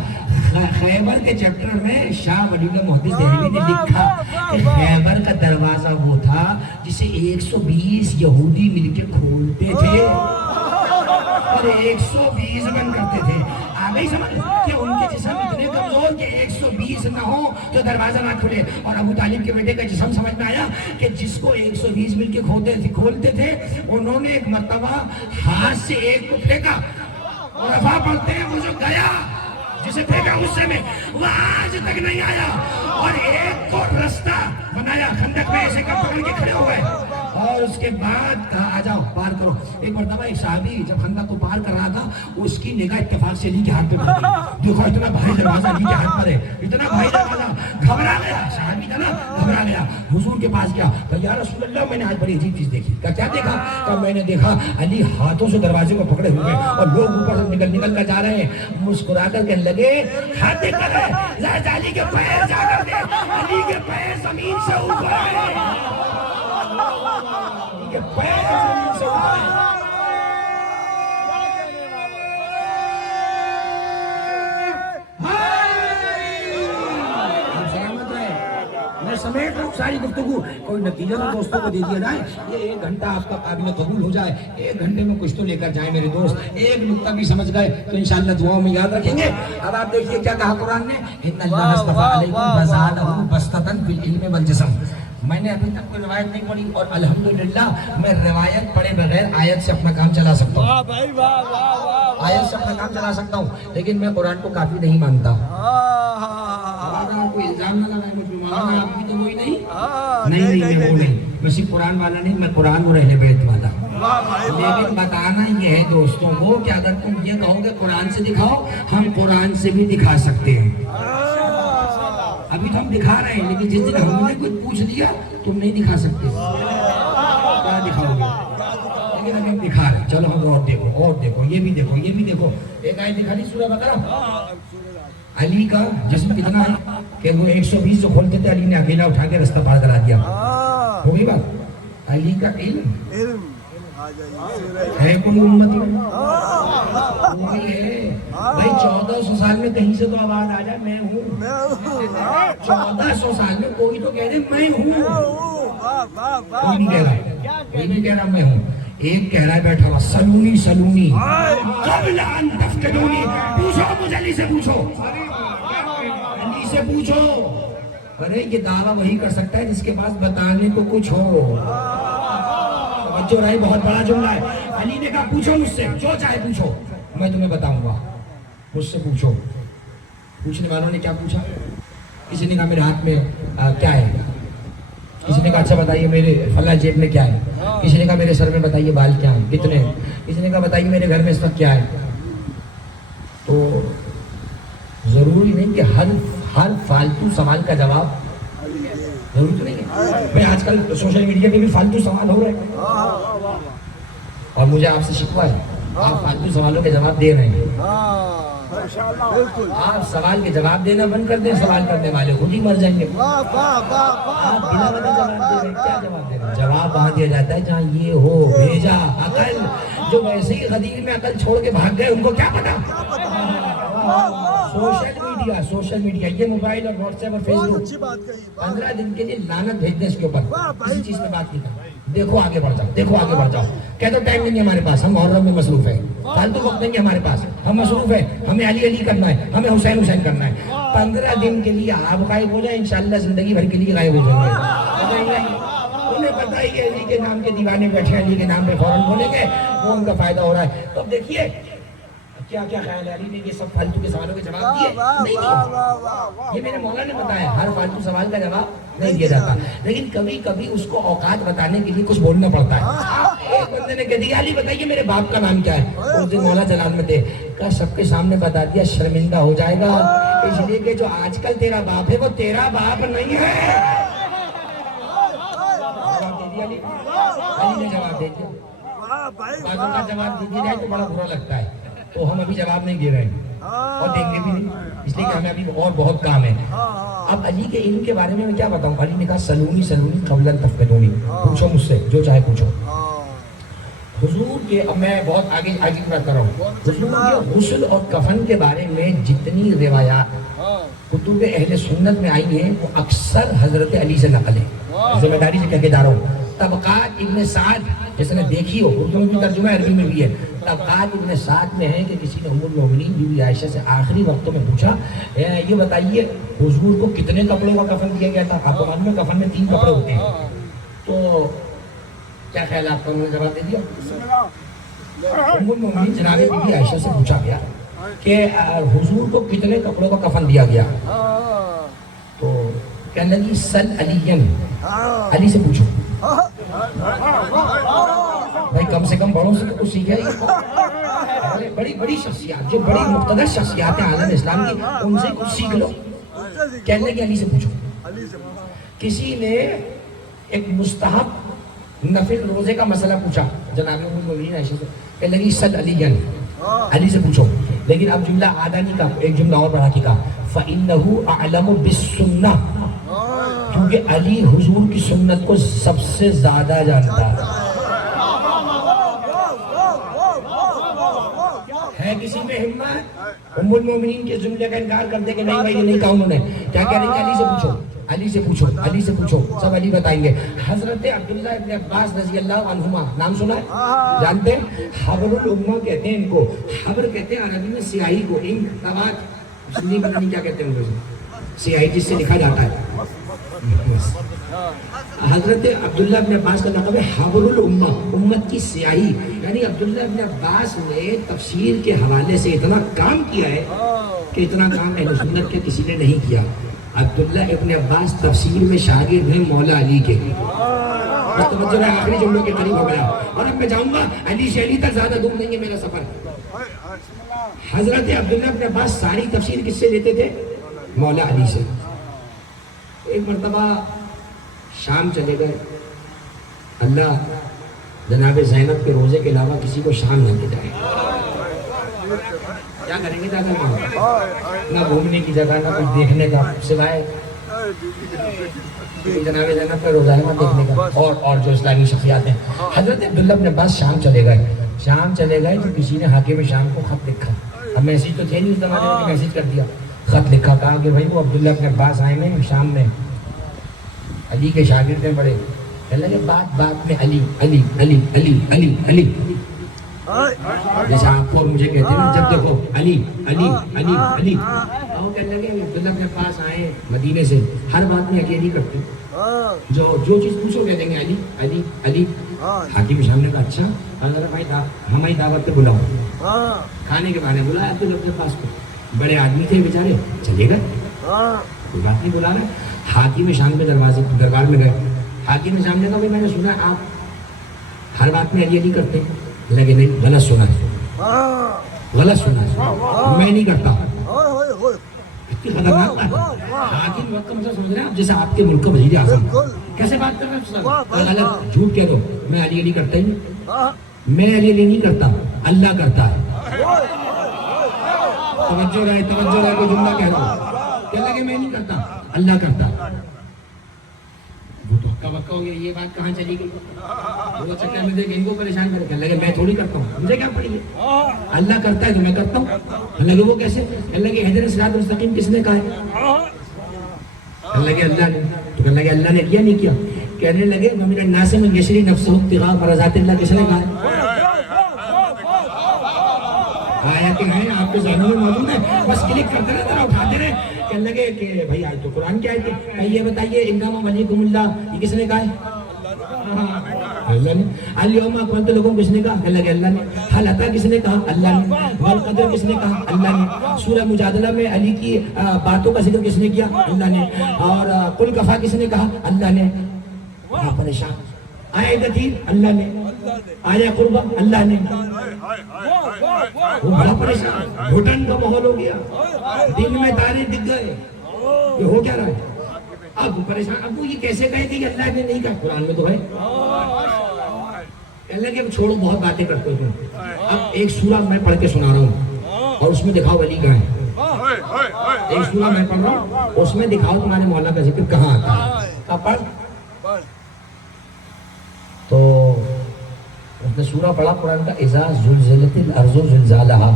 خیبر کے چیپٹر میں شاہ ولی اللہ محدث دہلوی نے لکھا کہ خیبر کا دروازہ وہ تھا جسے 120 یہودی مل کے کھولتے تھے اور 120 بند کرتے تھے۔ آگئی سمجھ کہ ان کے جسم اتنے کمزور کہ 120 120 نہ ہو تو دروازہ نہ کھلے. اور ابو طالب کے بیٹے کا جسم سمجھ میں آیا کہ جس کو 120 مل کے کھولتے تھے انہوں نے ایک مرتبہ ہاتھ سے ایک کو پھینکا. اور رفع پڑھتے ہیں وہ جو گیا جسے پھینکا غصے میں وہ آج تک نہیں آیا. اور ایک کو رستہ بنایا خندق میں ایسے کر پکڑ کے کھڑے ہوئے اور اس کے بعد کہا آ جاؤ پار کرو. ایک مرتبہ ایک صحابی جب خندق کو پار کر رہا تھا اس کی نگاہ اتفاق سے علی کے ہاتھ پہ پڑ گئی. دیکھو اتنا بھاری دروازہ علی کے ہاتھ پر ہے, اتنا بھاری دروازہ. گھبرا گیا صحابی تھا نا, گھبرا گیا. حضور کے پاس گیا تو یا رسول اللہ میں نے آج بڑی عجیب چیز دیکھی. کیا دیکھا؟ کہ میں نے دیکھا علی ہاتھوں سے دروازے کو پکڑے ہوئے اور لوگ اوپر سے نکل کر جا رہے ہیں. مسکرا کر کہنے لگے ہاتھ دیکھ کر ہے علی کے پیر جا کر دے, علی کے پیر زمین سے اوپر ہے, علی کے پیر زمین سے اوپر ہے. میں سمیٹ رہا ہوں ساری گفتگو, کوئی نتیجہ تو دوستوں کو دے دیا جائے. یہ 1 گھنٹہ آپ کا قابل قبول ہو جائے, 1 گھنٹے میں کچھ تو لے کر جائیں میرے دوست. ایک نقطہ بھی سمجھ گئے تو انشاءاللہ دعاؤں میں یاد رکھیں گے. اب آپ دیکھیے کیا کہا قرآن نے, ان اللہ اصطفیٰ علیکم فزادہ بسطۃ فی العلم والجسم. میں نے ابھی تک کوئی روایت نہیں پڑھی اور الحمدللہ میں روایت پڑھے بغیر آیت سے اپنا کام چلا سکتا ہوں. آیت سے اپنا کام چلا سکتا ہوں, لیکن میں قرآن کو کافی نہیں مانتا. کوئی الزام نہ لگائے مجھ میں, مولانا آپ بھی تو وہی نہیں. نہیں میں وہ نہیں, میں صرف قرآن والا نہیں, میں قرآن و اہل بیت والا. لیکن بتانا یہ ہے دوستوں کو کہ اگر تم یہ کہو کہ قرآن سے دکھاؤ, ہم قرآن سے بھی دکھا سکتے ہیں. ابھی تو ہم دکھا رہے ہیں, لیکن جس دن ہم نے کچھ پوچھ لیا تم نہیں دکھا سکتے. کیا دکھاؤ گے؟ لیکن ابھی ہم دکھا رہے ہیں. چلو ہم اور دیکھو, یہ بھی دیکھو, یہ بھی دیکھو. ایک آیت دکھا دی سورہ بقرہ. علی کا جسم کتنا ہے کہ وہ 120 جو کھولتے تھے علی نے اکیلا اٹھا کے رستہ پار کرا دیا. ہو گئی بات. علی کا علم ہے کوئی امت میں وہی ہے بھائی. 1400 سال میں کہیں سے تو آواز آ جائے میں ہوں. 1400 سال میں کوئی تو کہہ دے میں ہوں. کوئی نہیں کہہ رہا, کوئی نہیں کہہ رہا میں ہوں. ایک کہہ رہا ہے بیٹھا ہوا سلونی قبل ان تفتنونی. پوچھو مجھے علی سے پوچھو, علی سے پوچھو. ارے یہ دعویٰ وہی کر سکتا ہے جس کے پاس بتانے کو کچھ ہو. جو رہے بہت بڑا جملہ ہے. علی نے کہا پوچھو مجھ سے جو چاہے پوچھو, میں تمہیں بتاؤں گا. مجھ سے پوچھو. پوچھنے والوں نے کیا پوچھا؟ کسی نے کہا میرے ہاتھ میں کیا ہے, کسی نے کہا اچھا بتائیے میرے فلاں جیب میں کیا ہے, کسی نے کہا میرے سر میں بتائیے بال کیا ہیں کتنے ہیں, کسی نے کہا بتائیے میرے گھر میں اس وقت کیا ہے. تو ضروری نہیں کہ ہر فالتو سوال کا جواب ضروری تو نہیں ہے. میں آج کل سوشل میڈیا پہ بھی فالتو سوال ہو رہے ہیں اور مجھے آپ سے شکوہ ہے آپ فالتو سوالوں کے جواب دے رہے ہیں. آپ سوال کے جواب دینا بند کر دیں, سوال کرنے والے خود ہی مر جائیں گے. آپ بنا بنا جواب دے رہے ہیں, کیا جواب دے رہے ہیں؟ جواب وہاں دیا جاتا ہے جہاں یہ ہو بھیجا. عقل جو ویسے ہی غدیر میں عقل چھوڑ کے بھاگ گئے ان کو کیا پتا. سوشل میڈیا یہ موبائل اور واٹس ایپ اور فیس بک 15 دن کے لیے لعنت بھیج دیں اس کے اوپر, کسی چیز پہ بات نہیں کرنا. دیکھو آگے بڑھ جاؤ. کہہ دو ٹائم نہیں ہے ہمارے پاس, ہم محرم میں مصروف ہیں. فالتو وقت نہیں ہے ہمارے پاس, ہم مصروف ہیں, ہمیں علی کرنا ہے, ہمیں حسین کرنا ہے. 15 دن کے لیے آپ غائب ہو جائیں, انشاءاللہ زندگی بھر کے لیے غائب ہو جائیں گے. انہیں پتہ ہی کہ علی کے نام کے دیوانے بیٹھے علی کے نام پہ فوراً بولیں گے, وہ ان کا فائدہ ہو رہا ہے. تو اب دیکھیے کیا خیال ہے, علی نے یہ سب فالتو کے سوالوں کے جواب دیے نہیں. یہ میرے مولا نے بتایا ہر فالتو سوال کا جواب نہیں دیا جاتا, لیکن کبھی کبھی اس کو اوقات بتانے کے لیے کچھ بولنا پڑتا ہے. ایک بندے نے کہہ دیا علی بتائیے میرے باپ کا نام کیا ہے. اس دن مولا جلال میں تھے, کہا سب کے سامنے بتا دیا شرمندہ ہو جائے گا, اس لیے کہ جو آج کل تیرا باپ ہے وہ تیرا باپ نہیں ہے. علی نے جواب دے دیا. بازوں کا جواب دے دیا جائے تو بڑا برا لگتا ہے, تو ہم ابھی جواب نہیں دے رہے ہیں اور دیں گے بھی نہیں, اس لیے کہ ہمیں ابھی اور بہت کام ہے. اب علی کے علم کے بارے میں کیا بتاؤں. علی نے کہا سلونی قبل ان تفتنونی, پوچھو مجھ سے جو چاہے پوچھو. حضور کے, اب میں بہت آگے بات کر رہا ہوں, حضور کے غسل اور کفن کے بارے میں جتنی روایات کتب اہل سنت میں آئی ہیں وہ اکثر حضرت علی سے نقل ہے. ذمہ داری سے کہہ کے جا رہا ہوں, طبقات ابن سعد جس نے دیکھی ہو، اردو میں بھی ترجمہ عربی میں بھی ہے، طبقات ابن سعد میں ہے کہ کسی نے ام المومنین بی بی عائشہ سے آخری وقتوں میں پوچھا یہ بتائیے حضور کو کتنے کپڑوں کا کفن دیا گیا تھا؟ آپ کو معلوم ہے کفن میں 3 کپڑے ہوتے ہیں، تو کیا خیال آپ کا؟ انہوں نے جواب دے دیا. ام المومنین جناب بی بی عائشہ سے پوچھا گیا کہ حضور کو کتنے کپڑوں کا کفن دیا گیا؟ تو کہنے لگی سل علین، علی سے پوچھو. بھائی کم سے کم بڑوں سے تو کچھ سیکھا ہی. بڑی بڑی شخصیات جو بڑی مقتدر شخصیات ہیں عالم اسلام کی، ان سے کچھ سیکھ لو. کہنے لگی علی سے پوچھو. کسی نے ایک مستحب نفل روزے کا مسئلہ پوچھا جناب ام المومنین عائشہ سے، کہنے لگی سل علین، علی سے پوچھو. لیکن اب جملہ آدھا نہیں کہا، ایک جملہ اور بڑھا کے کہا فَإِنَّهُ أَعْلَمُ بِالسُّنَّةِ، کیونکہ علی حضور کی سنت کو سب سے زیادہ جانتا ہے. کسی میں ہمت ام المومنین کے جملے کا انکار کر دے کہ نہیں بھائی یہ نہیں کہا انہوں نے. کیا کہہ رہے ہیں؟ علی سے پوچھو، علی سے پوچھو، علی سے پوچھو، سب علی بتائیں گے. حضرت عبداللہ ابن عباس رضی اللہ عنہما نام سنا ہے؟ جانتے ہیں؟ حبر الامہ کہتے ہیں ان کو. حبر کہتے ہیں عربی میں سیاہی کو، انک طباعت سنی پتہ نہیں کیا کہتے ہیں ان کو، سیاہی جس سے لکھا جاتا ہے. حضرت عبداللہ ابن عباس کا لقب ہے حبر الامہ، امت کی سیاہی. یعنی عبداللہ ابن عباس نے تفسیر کے حوالے سے اتنا کام کیا ہے کہ اتنا کام اہل سنت کے کسی نے نہیں کیا. عبداللہ ابن عباس تفسیر میں شاگرد ہیں مولا علی کے. توجہ ہے، آخری جملوں کے قریب ہو گیا اور اب میں جاؤں گا علی سے علی تک، زیادہ دور نہیں ہے میرا سفر. حضرت عبداللہ ابن عباس ساری تفسیر کس سے لیتے تھے؟ مولا علی سے. ایک مرتبہ شام چلے گئے. اللہ جناب زینب کے روزے کے علاوہ کسی کو شام نہ دے جائے. کیا کریں گے دادا؟ نہ گھومنے کی جگہ، نہ کچھ دیکھنے کا سوائے جناب زینب کا روزہ ہے وہاں دیکھنے کا، اور جو اسلامی شخصیات ہیں. حضرت عبداللہ ابن عباس شام چلے گئے. شام چلے گئے تو کسی نے حاکم شام کو خط لکھا. اب میسیج تو تھے نہیں اس زمانے میں، میسیج کر دیا. خط لکھا، کہا کہ بھائی وہ عبداللہ ابن عباس آئے ہیں شام میں، علی کے شاگرد ہیں بڑے. کہنے لگے بات بات میں علی علی علی علی علی علی، جیسے آپ کو اور مجھے کہتے ہیں جب دیکھو علی علی علی علی. اور کہنے لگے عبداللہ ابن عباس آئے مدینے سے، ہر بات میں علی علی کرتے، جو چیز پوچھو کہہ دیں گے علی علی علی. حاکم شام نے کہا اچھا اللہ بھائی ہماری دعوت پہ بلاؤ. کھانے کے بارے بلایا عبداللہ ابن عباس کو. بڑے آدمی تھے بیچارے، چلے گئے، کوئی بات نہیں بلانا. حاکم شام کے دربار میں گئے. حاکم شام نے کہا بھائی میں نے سنا آپ ہر بات میں علی علی کرتے ہیں. لگے نہیں، غلط سنا ہے، غلط سنا ہے، میں نہیں کرتا. حاکم وقت کا مطلب سمجھ رہے ہیں آپ؟ جیسے آپ کے ملک کا وزیر اعظم کیسے بات کر رہے ہیں؟ غلط جھوٹ کہہ دو، میں علی علی کرتا ہی نہیں، میں علی علی نہیں کرتا، اللہ کرتا ہے. توجہ رہے کوئی جملہ کہہ رہا ہوں، کہنے لگے میں نہیں کرتا، اللہ کرتا. وہ تو ہکا بکا ہو گیا، یہ بات کہاں چلی گئی؟ وہ چکر میں دیکھ ان کو پریشان کرے. کہنے لگے میں تھوڑی کرتا ہوں، مجھے کیا پڑی ہے؟ اللہ کرتا ہے تو میں کرتا ہوں. کہنے لگے وہ کیسے؟ کہنے لگے اہدنا الصراط المستقیم کس نے کہا ہے؟ کہنے لگے اللہ نے. تو کہنے لگے اللہ نے کیا نہیں کیا؟ کہنے لگے وَمِنَ النَّاسِ مَن يَشْرِي نَفْسَهُ ابْتِغَاءَ مَرْضَاتِ اللَّهِ کس نے کہا ہے؟ آیتیں ہیں آپ کے ذہنوں میں موجود ہیں، بس کلک کرتے رہے ذرا اٹھاتے رہے. کہنے لگے کہ بھائی آج تو قرآن کی آیت ہے، یہ بتائیے انما ولیکم اللہ یہ کس نے کہا ہے؟ اللہ نے. الیوم اکملت لکم کس نے کہا؟ کہنے لگے اللہ نے. حل اتی کس نے کہا؟ اللہ نے. والقدر کس نے کہا؟ اللہ نے. سورہ مجادلہ میں علی کی باتوں کا ذکر کس نے کیا؟ اللہ نے. اور قل کفا کس نے کہا؟ اللہ نے. وہاں پریشان. آیا دتیر اللہ نے، آیا قربہ اللہ نے. وہ بڑا پریشان، گھٹن کا ماحول ہو گیا، دن میں تارے دکھ گئے، یہ ہو کیا رہا ہے؟ اب پریشان. اب وہ یہ کیسے کہے کہ اللہ نے نہیں کہا؟ قرآن میں تو ہے. کہنے لگے اب چھوڑو بہت باتیں کرتے ہو تم. اب ایک سورہ میں پڑھ کے سنا رہا ہوں اور اس میں دکھاؤ ولی کہاں ہے. ایک سورہ میں پڑھ رہا ہوں اس میں دکھاؤ تمہارے مولا کا ذکر کہاں آتا ہے. اب پڑھ. تو اس نے سورہ پڑھا قرآن کا اذا زلزلت الارض زلزالها،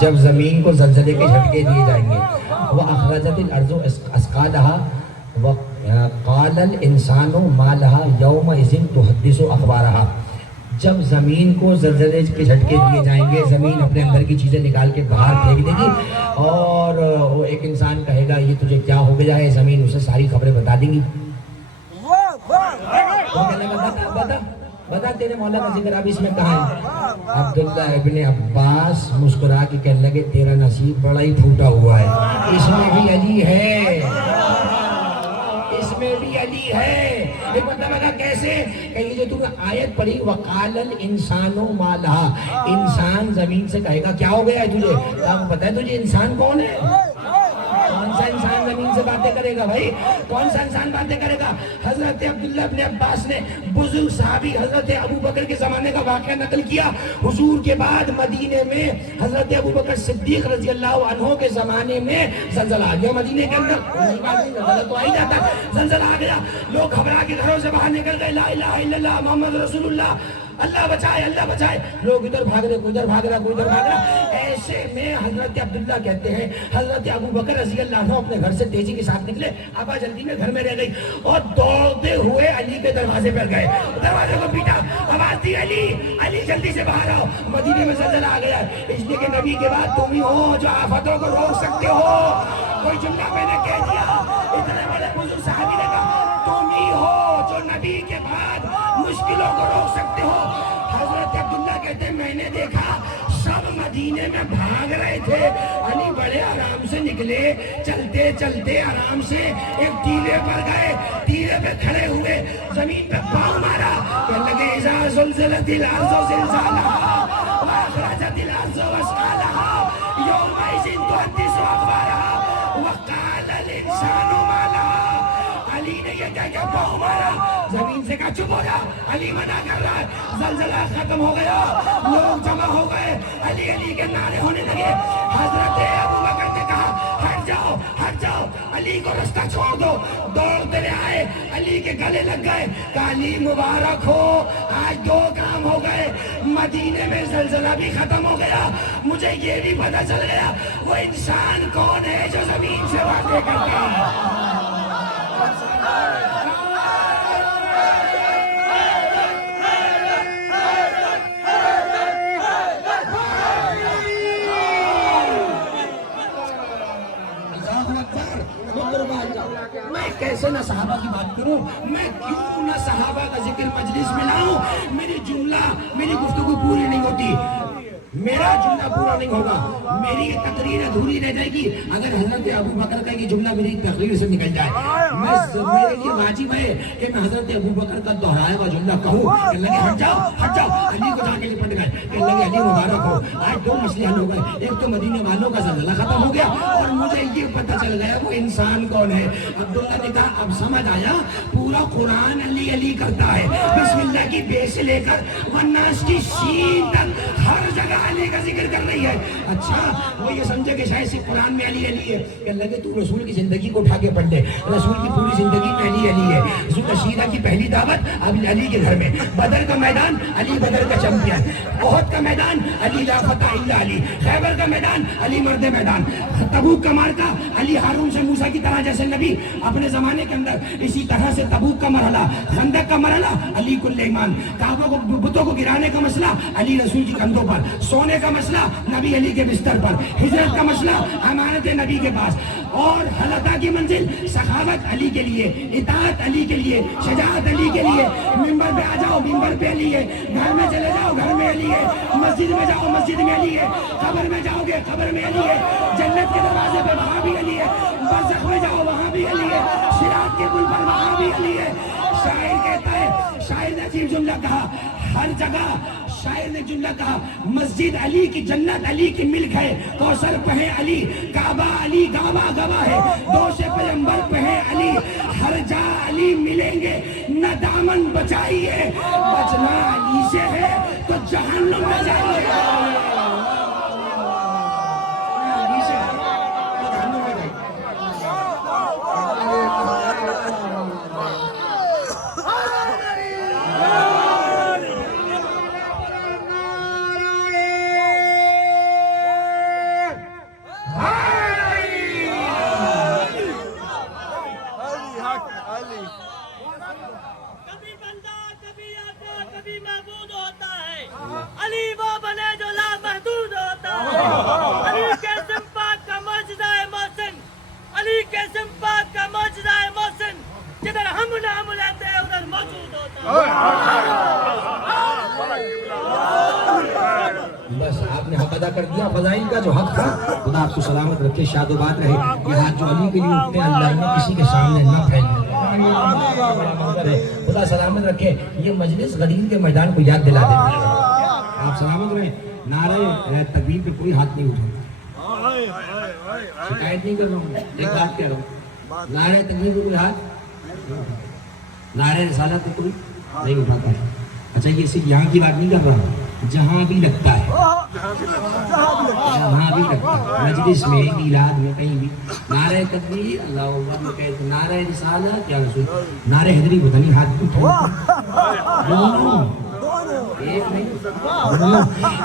جب زمین کو زلزلے کے جھٹکے دیے جائیں گے. واخرجت الارض اثقالها وقال وقال الانسان ما لها یومئذ تحدث اخبارها. جب زمین کو زلزلے کے جھٹکے دیے جائیں گے، زمین اپنے اندر کی چیزیں نکال کے باہر پھینک دے گی اور وہ ایک انسان کہے گا یہ تجھے کیا ہو گیا ہے، زمین اسے ساری خبریں بتا دیں گی. وہ کہنے لگا بتا بتا تیرے مولا کا ذکر اب اس میں کہاں ہے؟ عبداللہ ابن عباس مسکرا کے کہنے لگے تیرا نصیب بڑا ہی پھوٹا ہوا ہے، اس میں بھی علی ہے، اس میں بھی علی ہے. ایک مطلب لگا کیسے کہ یہ جو تم نے آیت پڑھی وقال الانسان ما لها، انسان زمین سے کہے گا کیا ہو گیا ہے تجھے؟ آپ پتہ ہے تجھے انسان کون ہے؟ کون سا انسان زمین سے باتیں کرے گا بھائی؟ کون سا انسان باتیں کرے گا؟ حضرت عبداللہ ابن عباس نے بزرگ صحابی حضرت ابو بکر کے زمانے کا واقعہ نقل کیا. حضور کے بعد مدینے میں حضرت ابو بکر صدیق رضی اللہ عنہ کے زمانے میں زلزلہ آ گیا مدینے کے اندر. زلزلہ تو آ ہی جاتا ہے، زلزلہ آ گیا، لوگ گھبرا کے گھروں سے باہر نکل گئے، لا الہ الا اللہ محمد رسول اللہ، اللہ بچائے اللہ بچائے. لوگ ادھر بھاگ رہے، کوئی ادھر بھاگ رہا، کوئی ادھر بھاگ رہا. ایسے میں حضرت عبداللہ کہتے ہیں حضرت ابو بکر رضی اللہ عنہ اپنے گھر سے تیزی کے ساتھ نکلے. ابا جلدی میں گھر میں رہ گئی اور دوڑتے ہوئے علی کے دروازے پر گئے، دروازے کو پیٹا، آواز دی علی علی جلدی سے باہر آؤ، مدینے میں زلزلہ آ گیا. اس لیے کہ نبی کے بعد تم ہی ہو جو آفتوں کو روک سکتے ہو. کوئی جملہ میں نے کہہ دیا، اتنے بڑے بزرگ صحابی نے کہا تم ہی ہو جو نبی کے بعد مشکلوں کو روک سکتے ہو. حضرت عبداللہ کہتے ہیں میں نے دیکھا سب مدینے میں بھاگ رہے تھے، علی بڑے آرام سے نکلے، چلتے چلتے آرام سے ایک ٹیلے پر گئے، ٹیلے پہ کھڑے ہوئے، زمین پہ پاؤں مارا، کہنے لگے اذا زلزلت الارض زلزالها واخرجت الارض اثقالها یومئذ تحدث اخبارها وقال الانسان ما لها. علی نے یہ کہہ کے پاؤں مارا، زمین سے کہا چپ ہو جا، علی منع کر رہا ہے. زلزلہ ختم ہو گیا، لوگ جمع ہو گئے، علی علی کے نعرے ہونے لگے. حضرت ابو بکر نے کہا ہٹ جاؤ ہٹ جاؤ، علی کو رستہ چھوڑ دو. دوڑتے رہے آئے، علی کے گلے لگ گئے، کہا علی مبارک ہو، آج دو کام ہو گئے، مدینے میں زلزلہ بھی ختم ہو گیا، مجھے یہ بھی پتہ چل گیا وہ انسان کون ہے جو زمین سے باتیں کرتا ہے. میں کیسے نہ صحابہ کی بات کروں، میں کیوں نہ صحابہ کا ذکر مجلس میں لاؤں؟ میری گفتگو پوری نہیں ہوتی، میرا جملہ پورا نہیں ہوگا، میری تقریر ادھوری رہ جائے گی اگر حضرت ابو بکر کا یہ جملہ میری تقریر سے نکل جائے. میرے لیے واجب ہے کہ میں حضرت ابو بکر کا دہرایا ہوا جملہ کہوں. کہنے لگے ہٹ جاؤ، علی کو جا کے لپٹ گئے، کہنے لگے علی مبارک ہو، آج دو مسئلے حل ہو گئے، ایک تو مدینے والوں کا زلزلہ ختم ہو گیا اور مجھے یہ پتہ چل گیا وہ انسان کون ہے. عبداللہ نے کہا اب سمجھ آیا، پورا قرآن علی علی کرتا ہے، بسم اللہ کی بے سے لے کر والناس کی سین تک ہر جگہ علی کا ذکر کر رہی ہے. اچھا وہ یہ سمجھے کہ شاید صرف قرآن میں علی علی ہے. کہ اللہ کہ تو رسول کی زندگی کو اٹھا کے پڑھ دے، رسول کی پوری زندگی میں علی علی ہے. رسول رشیدہ کی پہلی دعوت اب علی کے گھر میں، بدر کا میدان علی بدر کا چمپئن، احد کا میدان علی لا فتح الا علی، خیبر کا میدان علی مرد میدان، تبوک کا مارکا علی ہارون سے موسیٰ کی طرح جیسے نبی اپنے زمانے کے اندر، اسی طرح سے تبوک کا مرحلہ، خندق کا مرحلہ علی کل ایمان، کعبہ کو بتوں کو گرانے کا مسئلہ علی رسول کی کندھوں پر، سونے کا مسئلہ نبی علی کے بستر پر، ہجرت کا مسئلہ امانت نبی کے پاس، اور حلقہ کی منزل سخاوت علی کے لیے، اطاعت علی کے لیے، شجاعت علی کے لیے. ممبر پہ آ جاؤ ممبر پہ علی ہے، گھر میں چلے جاؤ گھر میں علی ہے، مسجد میں جاؤ مسجد میں علی ہے، قبر میں جاؤ گے قبر میں علی ہے، جنت کے دروازے پہ وہاں بھی علی ہے، برزخ میں جاؤ وہاں بھی علی ہے، صراط کے پل پر وہاں بھی علی ہے. شاعر کہتا ہے، شاعر نے عجیب جملہ کہا، ہر جگہ شاعر نے جملہ کہا، مسجد علی کی جنت علی کی ملک ہے، کوثر پہ ہے علی، کعبہ علی گواہ گواہ ہے، دو سے پیغمبر پہ ہے علی، ہر جا علی ملیں گے نہ دامن بچائیے، بچنا علی سے ہے تو جہنم میں جائیے. بس آپ نے حق ادا کر دیا فضائل کا جو حق تھا. خدا آپ کو سلامت رکھے, شاد و باد رہے. یہ ہاتھ جو علی کے لیے اٹھتے ہیں اللہ نے کسی کے سامنے نہ پھیلے. خدا سلامت رکھے. یہ مجلس غدیر کے میدان کو یاد دلا دیتی ہے. آپ سلامت رہیں. نعرہ تکبیر پہ کوئی ہاتھ نہیں اٹھا, شکایت نہیں کر رہا ہوں, ایک بات کہہ رہا ہوں. نعرہ تکبیر پہ کوئی ہاتھ, نعرہ رسالت پہ کوئی نہیں اٹھاتا ہے. اچھا یہ صرف یہاں کی بات نہیں کر رہا ہوں, جہاں بھی لگتا ہے, جہاں بھی لگتا ہے, مجلس میں, میلاد میں, کہیں بھی نعرہ تکبیر اللہ اکبر میں کہتے, نعرہ رسالت یا رسول, نعرہ حیدری کو نہیں ہاتھ اٹھا, ایک نہیں,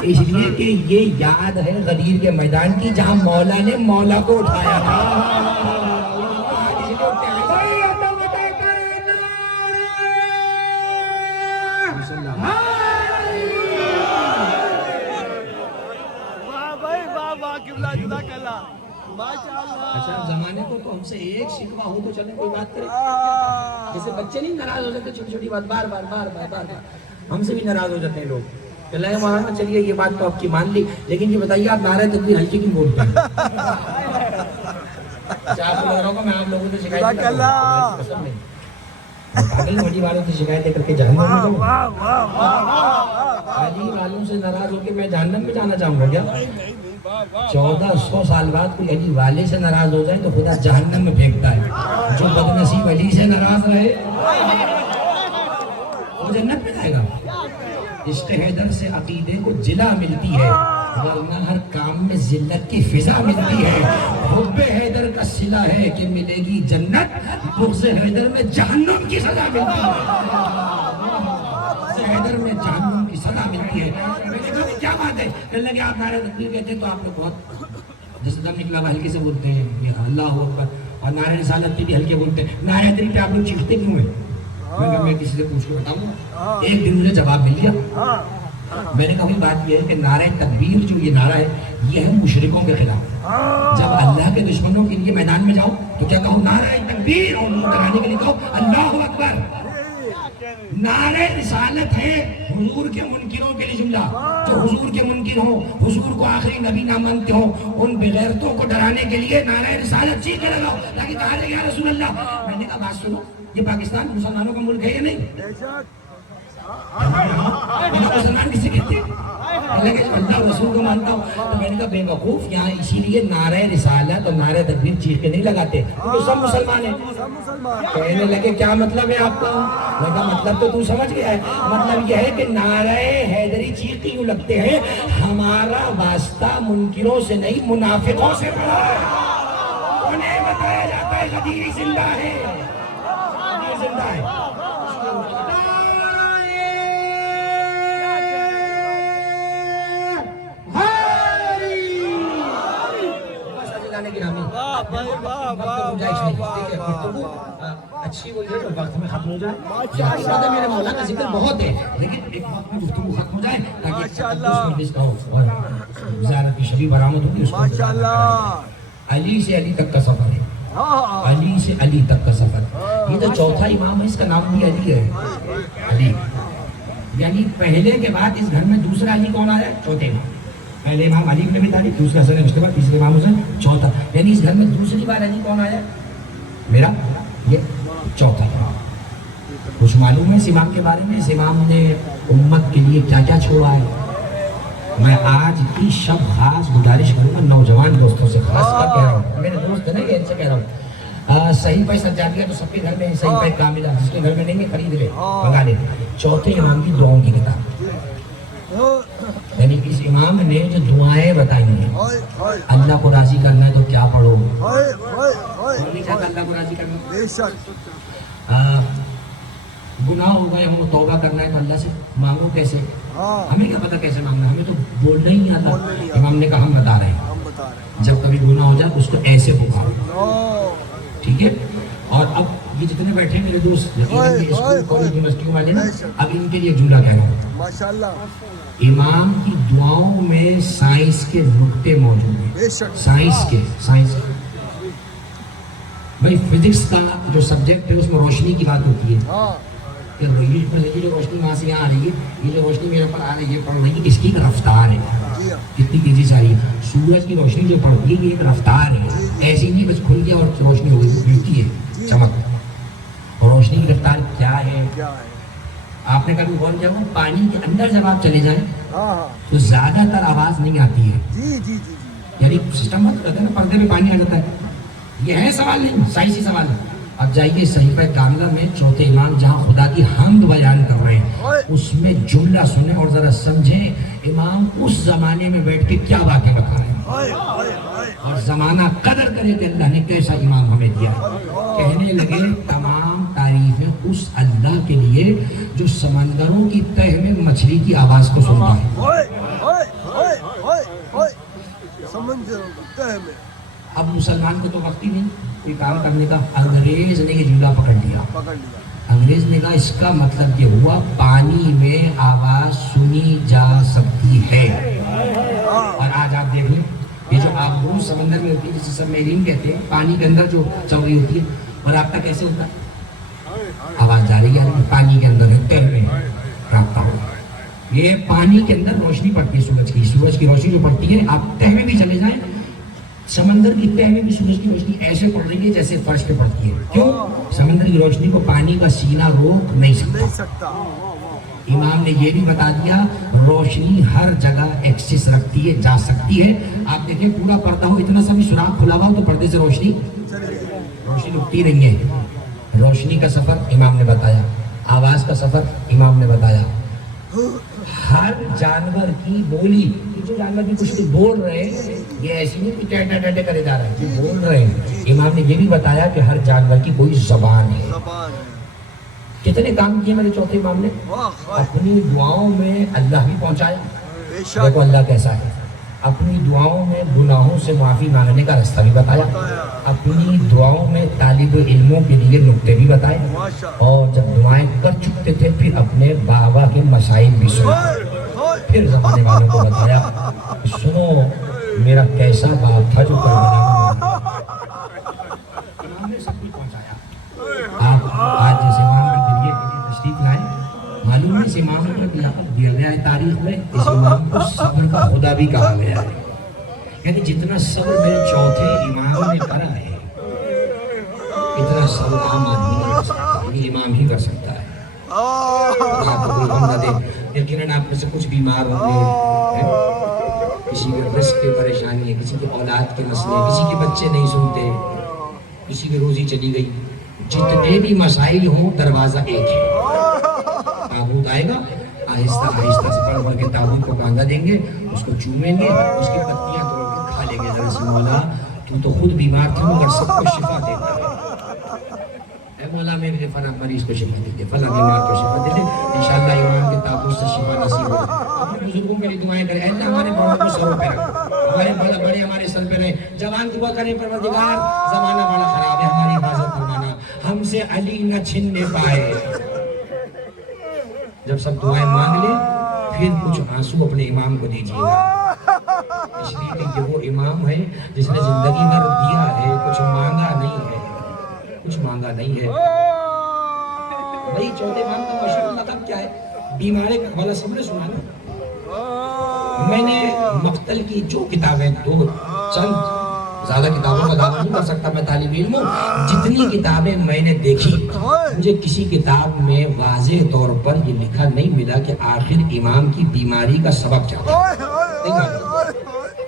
اس لیے کہ یہ یاد ہے غدیر کے میدان کی جہاں مولا نے مولا کو اٹھایا تھا. اچھا زمانے کو تو ہم سے ایک شکوہ ہو تو چلے کوئی بات کرے, جیسے بچے نہیں ناراض ہو جاتے چھوٹی چھوٹی بات بار بار بار بار بار, ہم سے بھی ناراض ہو جاتے ہیں لوگ. اللہ مولانا چلیے یہ بات تو آپ کی مان لی, لیکن یہ بتائیے آپ نعرہ تکبیر ہلکی کیوں بولتے ہیں؟ آپ کو لگ رہا ہوگا میں آپ لوگوں سے شکایت نہیں والوں سے شکایتیں کر کے جہنم میں جاؤں, علی والوں سے ناراض ہو کے میں جہنم میں جانا چاہوں گا کیا؟ 1400 سال بعد کوئی علی والے سے ناراض ہو جائے تو خدا جہنم میں پھینکتا ہے. جو بدنصیب علی سے ناراض رہے وہ جنت میں جائے گا. عشق حیدر سے عقیدے کو جلا ملتی ہے, ورنہ ہر کام میں ذلت کی فضا ملتی ہے. حب حیدر کا صلہ ہے کہ ملے گی جنت, بغض حیدر میں جہنم کی سزا ملتی ہے. بغض حیدر میں جہنم کی سزا ملتی ہے. میں نے کہا کیا بات ہے, کہنے لگے آپ نعرہ تکبیر کہتے ہیں تو آپ لوگ بہت جیسے دم نکلا ہوا ہلکے سے بولتے ہیں اللہ اکبر, اور نعرہ رسالت پہ بھی ہلکے بولتے ہیں. نعرہ حیدری پہ آپ لوگ چیختے کیوں ہیں؟ میں کسی سے پوچھ کے بتاؤں. ایک دن مجھے جواب مل گیا. میں نے کہا بات یہ ہے کہ نعرہ تکبیر جو یہ نعرہ ہے یہ ہے مشرکوں کے خلاف. جب اللہ کے دشمنوں کے لیے میدان میں جاؤ تو کیا کہو؟ نعرہ تکبیر, اور ڈرانے کے لیے کہو اللہ اکبر. نعرہ رسالت ہے حضور کے منکروں کے لیے جملہ. جو حضور کے منکر ہوں, حضور کو آخری نبی نہ مانتے ہوں, ان بغیرتوں کو ڈرانے کے لیے نعرہ رسالت چیخ کر لگاؤ تاکہ کہا جائے یا رسول اللہ. میں نے کہا بات سنو, یہ پاکستان مسلمانوں کا ملک ہے یا نہیں؟ مسلمان کسی کہتے ہیں اللہ رسول کو مانتا ہوں. تو میں نے کہا بے وقوف, یہاں اسی لیے نعرہ رسالت اور نعرہ تکبیر چیخ کے نہیں لگاتے کیونکہ سب مسلمان ہیں. کہنے لگے کیا مطلب ہے آپ کا؟ میں کہا مطلب تو سمجھ گیا ہے. مطلب یہ ہے کہ نعرہ حیدری چیخ کیوں لگتے ہیں؟ ہمارا واسطہ منکروں سے نہیں منافقوں سے پڑا ہے. انہیں بتایا جاتا ہے غدیر زندہ ہے, زندہ ہے. اچھی ہوئی ہے تو وقت میں ختم ہو جائے. میرے مولا کا ذکر بہت ہے لیکن ایک وقت میں گفتگو ختم ہو جائے تاکہ زیارت کی شبی برآمد ہوگی. علی سے علی تک کا سفر ہے, علی سے علی تک کا سفر. یہ جو چوتھا امام ہے اس کا نام بھی علی ہے. علی یعنی پہلے کے بعد اس گھر میں دوسرا علی کون آیا ہے؟ چوتھے امام. پہلے امام علی بن ابی طالب, دوسرے حسن مصطفیٰ, تیسرے امام حسین, چوتھا. یعنی اس گھر میں دوسری بار علی کون آیا ہے؟ میرا یہ چوتھا امام. کچھ معلوم ہے اس امام کے بارے میں؟ اس امام نے امت کے لیے کیا کیا چھوڑا ہے؟ میں آج کی شب خاص گزارش کروں گا نوجوان دوستوں سے, خاص کر کہہ رہا ہوں, میرے دوست نہیں ان سے کہہ رہا ہوں, صحیح پہ سجادیہ تو سب کے گھر میں ہے, صحیح پہ کاملہ جس کے گھر میں نہیں ہے خرید لے, منگا لے. چوتھے امام کی دعاؤں کی کتاب, یعنی اس امام نے جو دعائیں بتائی ہیں, اللہ کو راضی کرنا ہے تو کیا پڑھو, نہیں چاہتا اللہ کو راضی کرنا, گناہ ہو گئے ہوں توبہ کرنا ہے تو اللہ سے مانگو کیسے, ہمیں کیا پتا کیسے مانگنا, ہمیں تو بولنا ہی نہیں آتا. امام نے کہا ہم بتا رہے ہیں, جب کبھی گناہ ہو جائے تو اس کو ایسے پکارو, ٹھیک ہے. اور اب یہ جتنے بیٹھے میرے دوست یونیورسٹیوں والے نا, اب ان کے لیے ایک جملہ کہہ رہا ہوں. امام کی دعاؤں میں سائنس کے نقطے موجود ہیں, سائنس کے بھائی فزکس کا جو سبجیکٹ ہے اس میں روشنی کی بات ہوتی ہے, کہ یہ جو روشنی وہاں سے یہاں آ رہی ہے، یہ جو روشنی میرے اوپر آ رہی ہے پڑ رہی ہے، اس کی ایک رفتار ہے. کتنی تیزی سے آ رہی ہے. سورج کی روشنی جو پڑتی ہے یہ ایک رفتار ہے. ایسی نہیں بس کھل گیا اور روشنی ہو گئی، وہ گرتی ہے چمک. اور روشنی کی رفتار کیا ہے؟ آپ نے کبھی غور کیا ہو پانی کے اندر جب آپ چلے جائیں تو زیادہ تر آواز نہیں آتی ہے. یعنی سسٹم بند رہتا ہے نا، پردے میں پانی آ جاتا ہے. یہ ہے سوال نہیں، سائنسی سوال ہے. اب جائیے صحیفہ کاملہ میں چوتھے امام جہاں خدا کی حمد بیان کر رہے ہیں اس میں جملہ سنیں اور ذرا سمجھیں امام اس زمانے میں بیٹھ کے کیا باتیں بتا رہے ہیں اور زمانہ قدر کرے کہ اللہ نے کیسا امام ہمیں دیا. کہنے لگے تمام تعریفیں اس اللہ کے لیے جو سمندروں کی تہ میں مچھلی کی آواز کو سنتا ہے. اب مسلمان کو تو وقت ہی نہیں کوئی کام کرنے کا. انگریز نے یہ جھولا پکڑ لیا. انگریز نے کہا اس کا مطلب یہ ہوا پانی میں آواز سنی جا سکتی ہے. اور آج آپ دیکھ لیں یہ جو آبگوش سمندر میں ہوتی ہے جسے سب میرین کہتے ہیں، پانی کے اندر جو چل رہی ہوتی ہے، اور رابطہ کیسے ہوتا ہے؟ آواز جا رہی ہے پانی کے اندر ہے، تہ میں رابطہ ہوگا. یہ پانی کے اندر روشنی پڑتی ہے سورج کی روشنی جو پڑتی ہے. آپ تہ میں بھی چلے جائیں سمندر کی تہ میں بھی سورج کی روشنی ایسے پڑ رہی ہے جیسے فرش پہ پڑتی ہے. کیوں؟ سمندر کی روشنی کو پانی کا سینہ روک نہیں سکتا. امام نے یہ بھی بتا دیا روشنی ہر جگہ ایکسس رکھتی ہے، جا سکتی ہے. آپ دیکھیں پورا پردہ ہو، اتنا سا بھی سوراخ کھلا ہوا تو پردے سے روشنی رکتی نہیں ہے. روشنی کا سفر امام نے بتایا، آواز کا سفر امام نے بتایا. ہر جانور کی بولی، جو جانور بھی کچھ بول رہے ہیں یہ ایسی نہیں کہ ٹیٹے ٹیٹے کرے جا رہے ہیں، جو بول رہے ہیں. امام نے یہ بھی بتایا کہ ہر جانور کی کوئی زبان ہے. کتنے کام کیے میرے چوتھے امام نے؟ اپنی دعاؤں میں اللہ بھی پہنچایا. دیکھو اللہ کیسا ہے. اپنی دعاؤں میں گناہوں سے معافی مانگنے کا راستہ بھی بتایا. اپنی دعاؤں میں طالب علموں کے لیے نکتے بھی بتائے. اور جب دعائیں کر چکتے تھے پھر اپنے بابا کے مسائل بھی سنائے. پھر زمانے والوں کو بتایا سنو میرا کیسا باپ تھا جو امام نے سب کچھ پہنچایا. آپ آج جس امام کے ذریعے تشریف لائیں، معلوم ہے اس امام کو لیاقت دیا گیا ہے تاریخ میں. اس امام کو صبر کا خدا بھی کہا گیا ہے. یعنی جتنا صبر میرے چوتھے امام نے کرا ہے اتنا صبر عام آدمی نہیں کر سکتا. یہ امام ہی کر سکتا ہے. آپ کو کوئی بندہ دے، یقیناً آپ میں سے کچھ بیمار ہوں گے، کسی کے رزق کی پریشانی ہے، کسی کے اولاد کے مسئلے، کسی کے بچے نہیں سنتے، کسی کی روزی چلی گئی. جتنے بھی مسائل ہوں دروازہ ایک ہے. تابوت آئے گا آہستہ آہستہ سے پڑھ پڑھ کے تابوت کو باندھا دیں گے، اس کو چومیں گے، اس کی پتیاں توڑ کے کھا لیں گے. ذرا سے مولا تو خود بیمار تھا مگر سب کو شفا دیتا ہے. اے مولا میرے فلاں مریض کو شفا دے دے، فلاں بیمار کو شفا دے دے. انشاءاللہ امام کے تابوت سے شفا نصیب ہوگا. اپنے بزرگوں کے لیے دعائیں کریں اللہ ہمارے بڑوں کو سروں پہ رکھ، ہمارے بڑے ہمارے سر پہ رہیں. جوان دعا کریں پروردگار زمانہ بڑا خراب ہے، ہماری حفاظت فرمانا، ہم سے علی نہ چھننے پائے. جب سب دعائیں مانگ لیں پھر کچھ آنسو اپنے امام کو دیجیے گا، اس لیے کہ وہ امام ہے جس نے زندگی بھر دیا ہے، کچھ مانگا نہیں ہے، کچھ مانگا نہیں ہے. بھائی چوتھے امام کا مشہور لقب کیا ہے؟ بیمارے کا والا سب نے سنا نا. میں نے مقتل کی جو کتابیں دو چند زیادہ کتابوں کا دعویٰ نہیں کر سکتا میں طالب علم ہوں، جتنی کتابیں میں نے دیکھی مجھے کسی کتاب میں واضح طور پر یہ لکھا نہیں ملا کہ آخر امام کی بیماری کا سبب کیا تھا.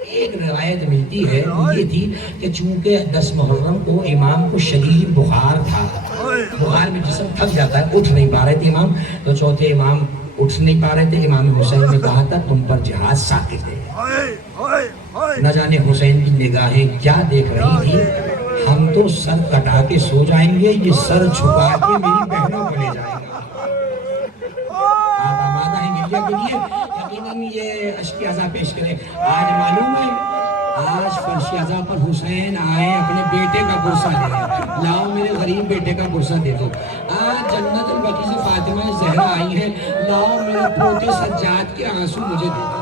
ایک روایت ملتی ہے یہ تھی کہ چونکہ 10 محرم کو امام کو شدید بخار تھا، بخار میں جسم تھک جاتا ہے، اٹھ نہیں پا رہے تھے امام، تو چوتھے امام اٹھ نہیں پا رہے تھے. امام حسین نے کہا تھا تم پر جہاد ساقط ہے. نہ جانے حسین کی نگاہیں کیا دیکھ رہی تھی، ہم تو سر کٹا کے سو جائیں گے، یہ سر چھپا کے میری بہنوں کو لے جائے گا. آپ آمادہ ہیں میڈیا کے لیے، یقیناً یہ اشک عزا پیش کریں. آج معلوم ہے آج فرش عزا پر حسین آئے اپنے بیٹے کا برسہ لے رہے، لاؤ میرے غریب بیٹے کا برسہ دے دو. آج جنت البقیع سے فاطمہ زہرا آئی ہیں، لاؤ میرے پوتے سجاد کے آنسو مجھے دے دو.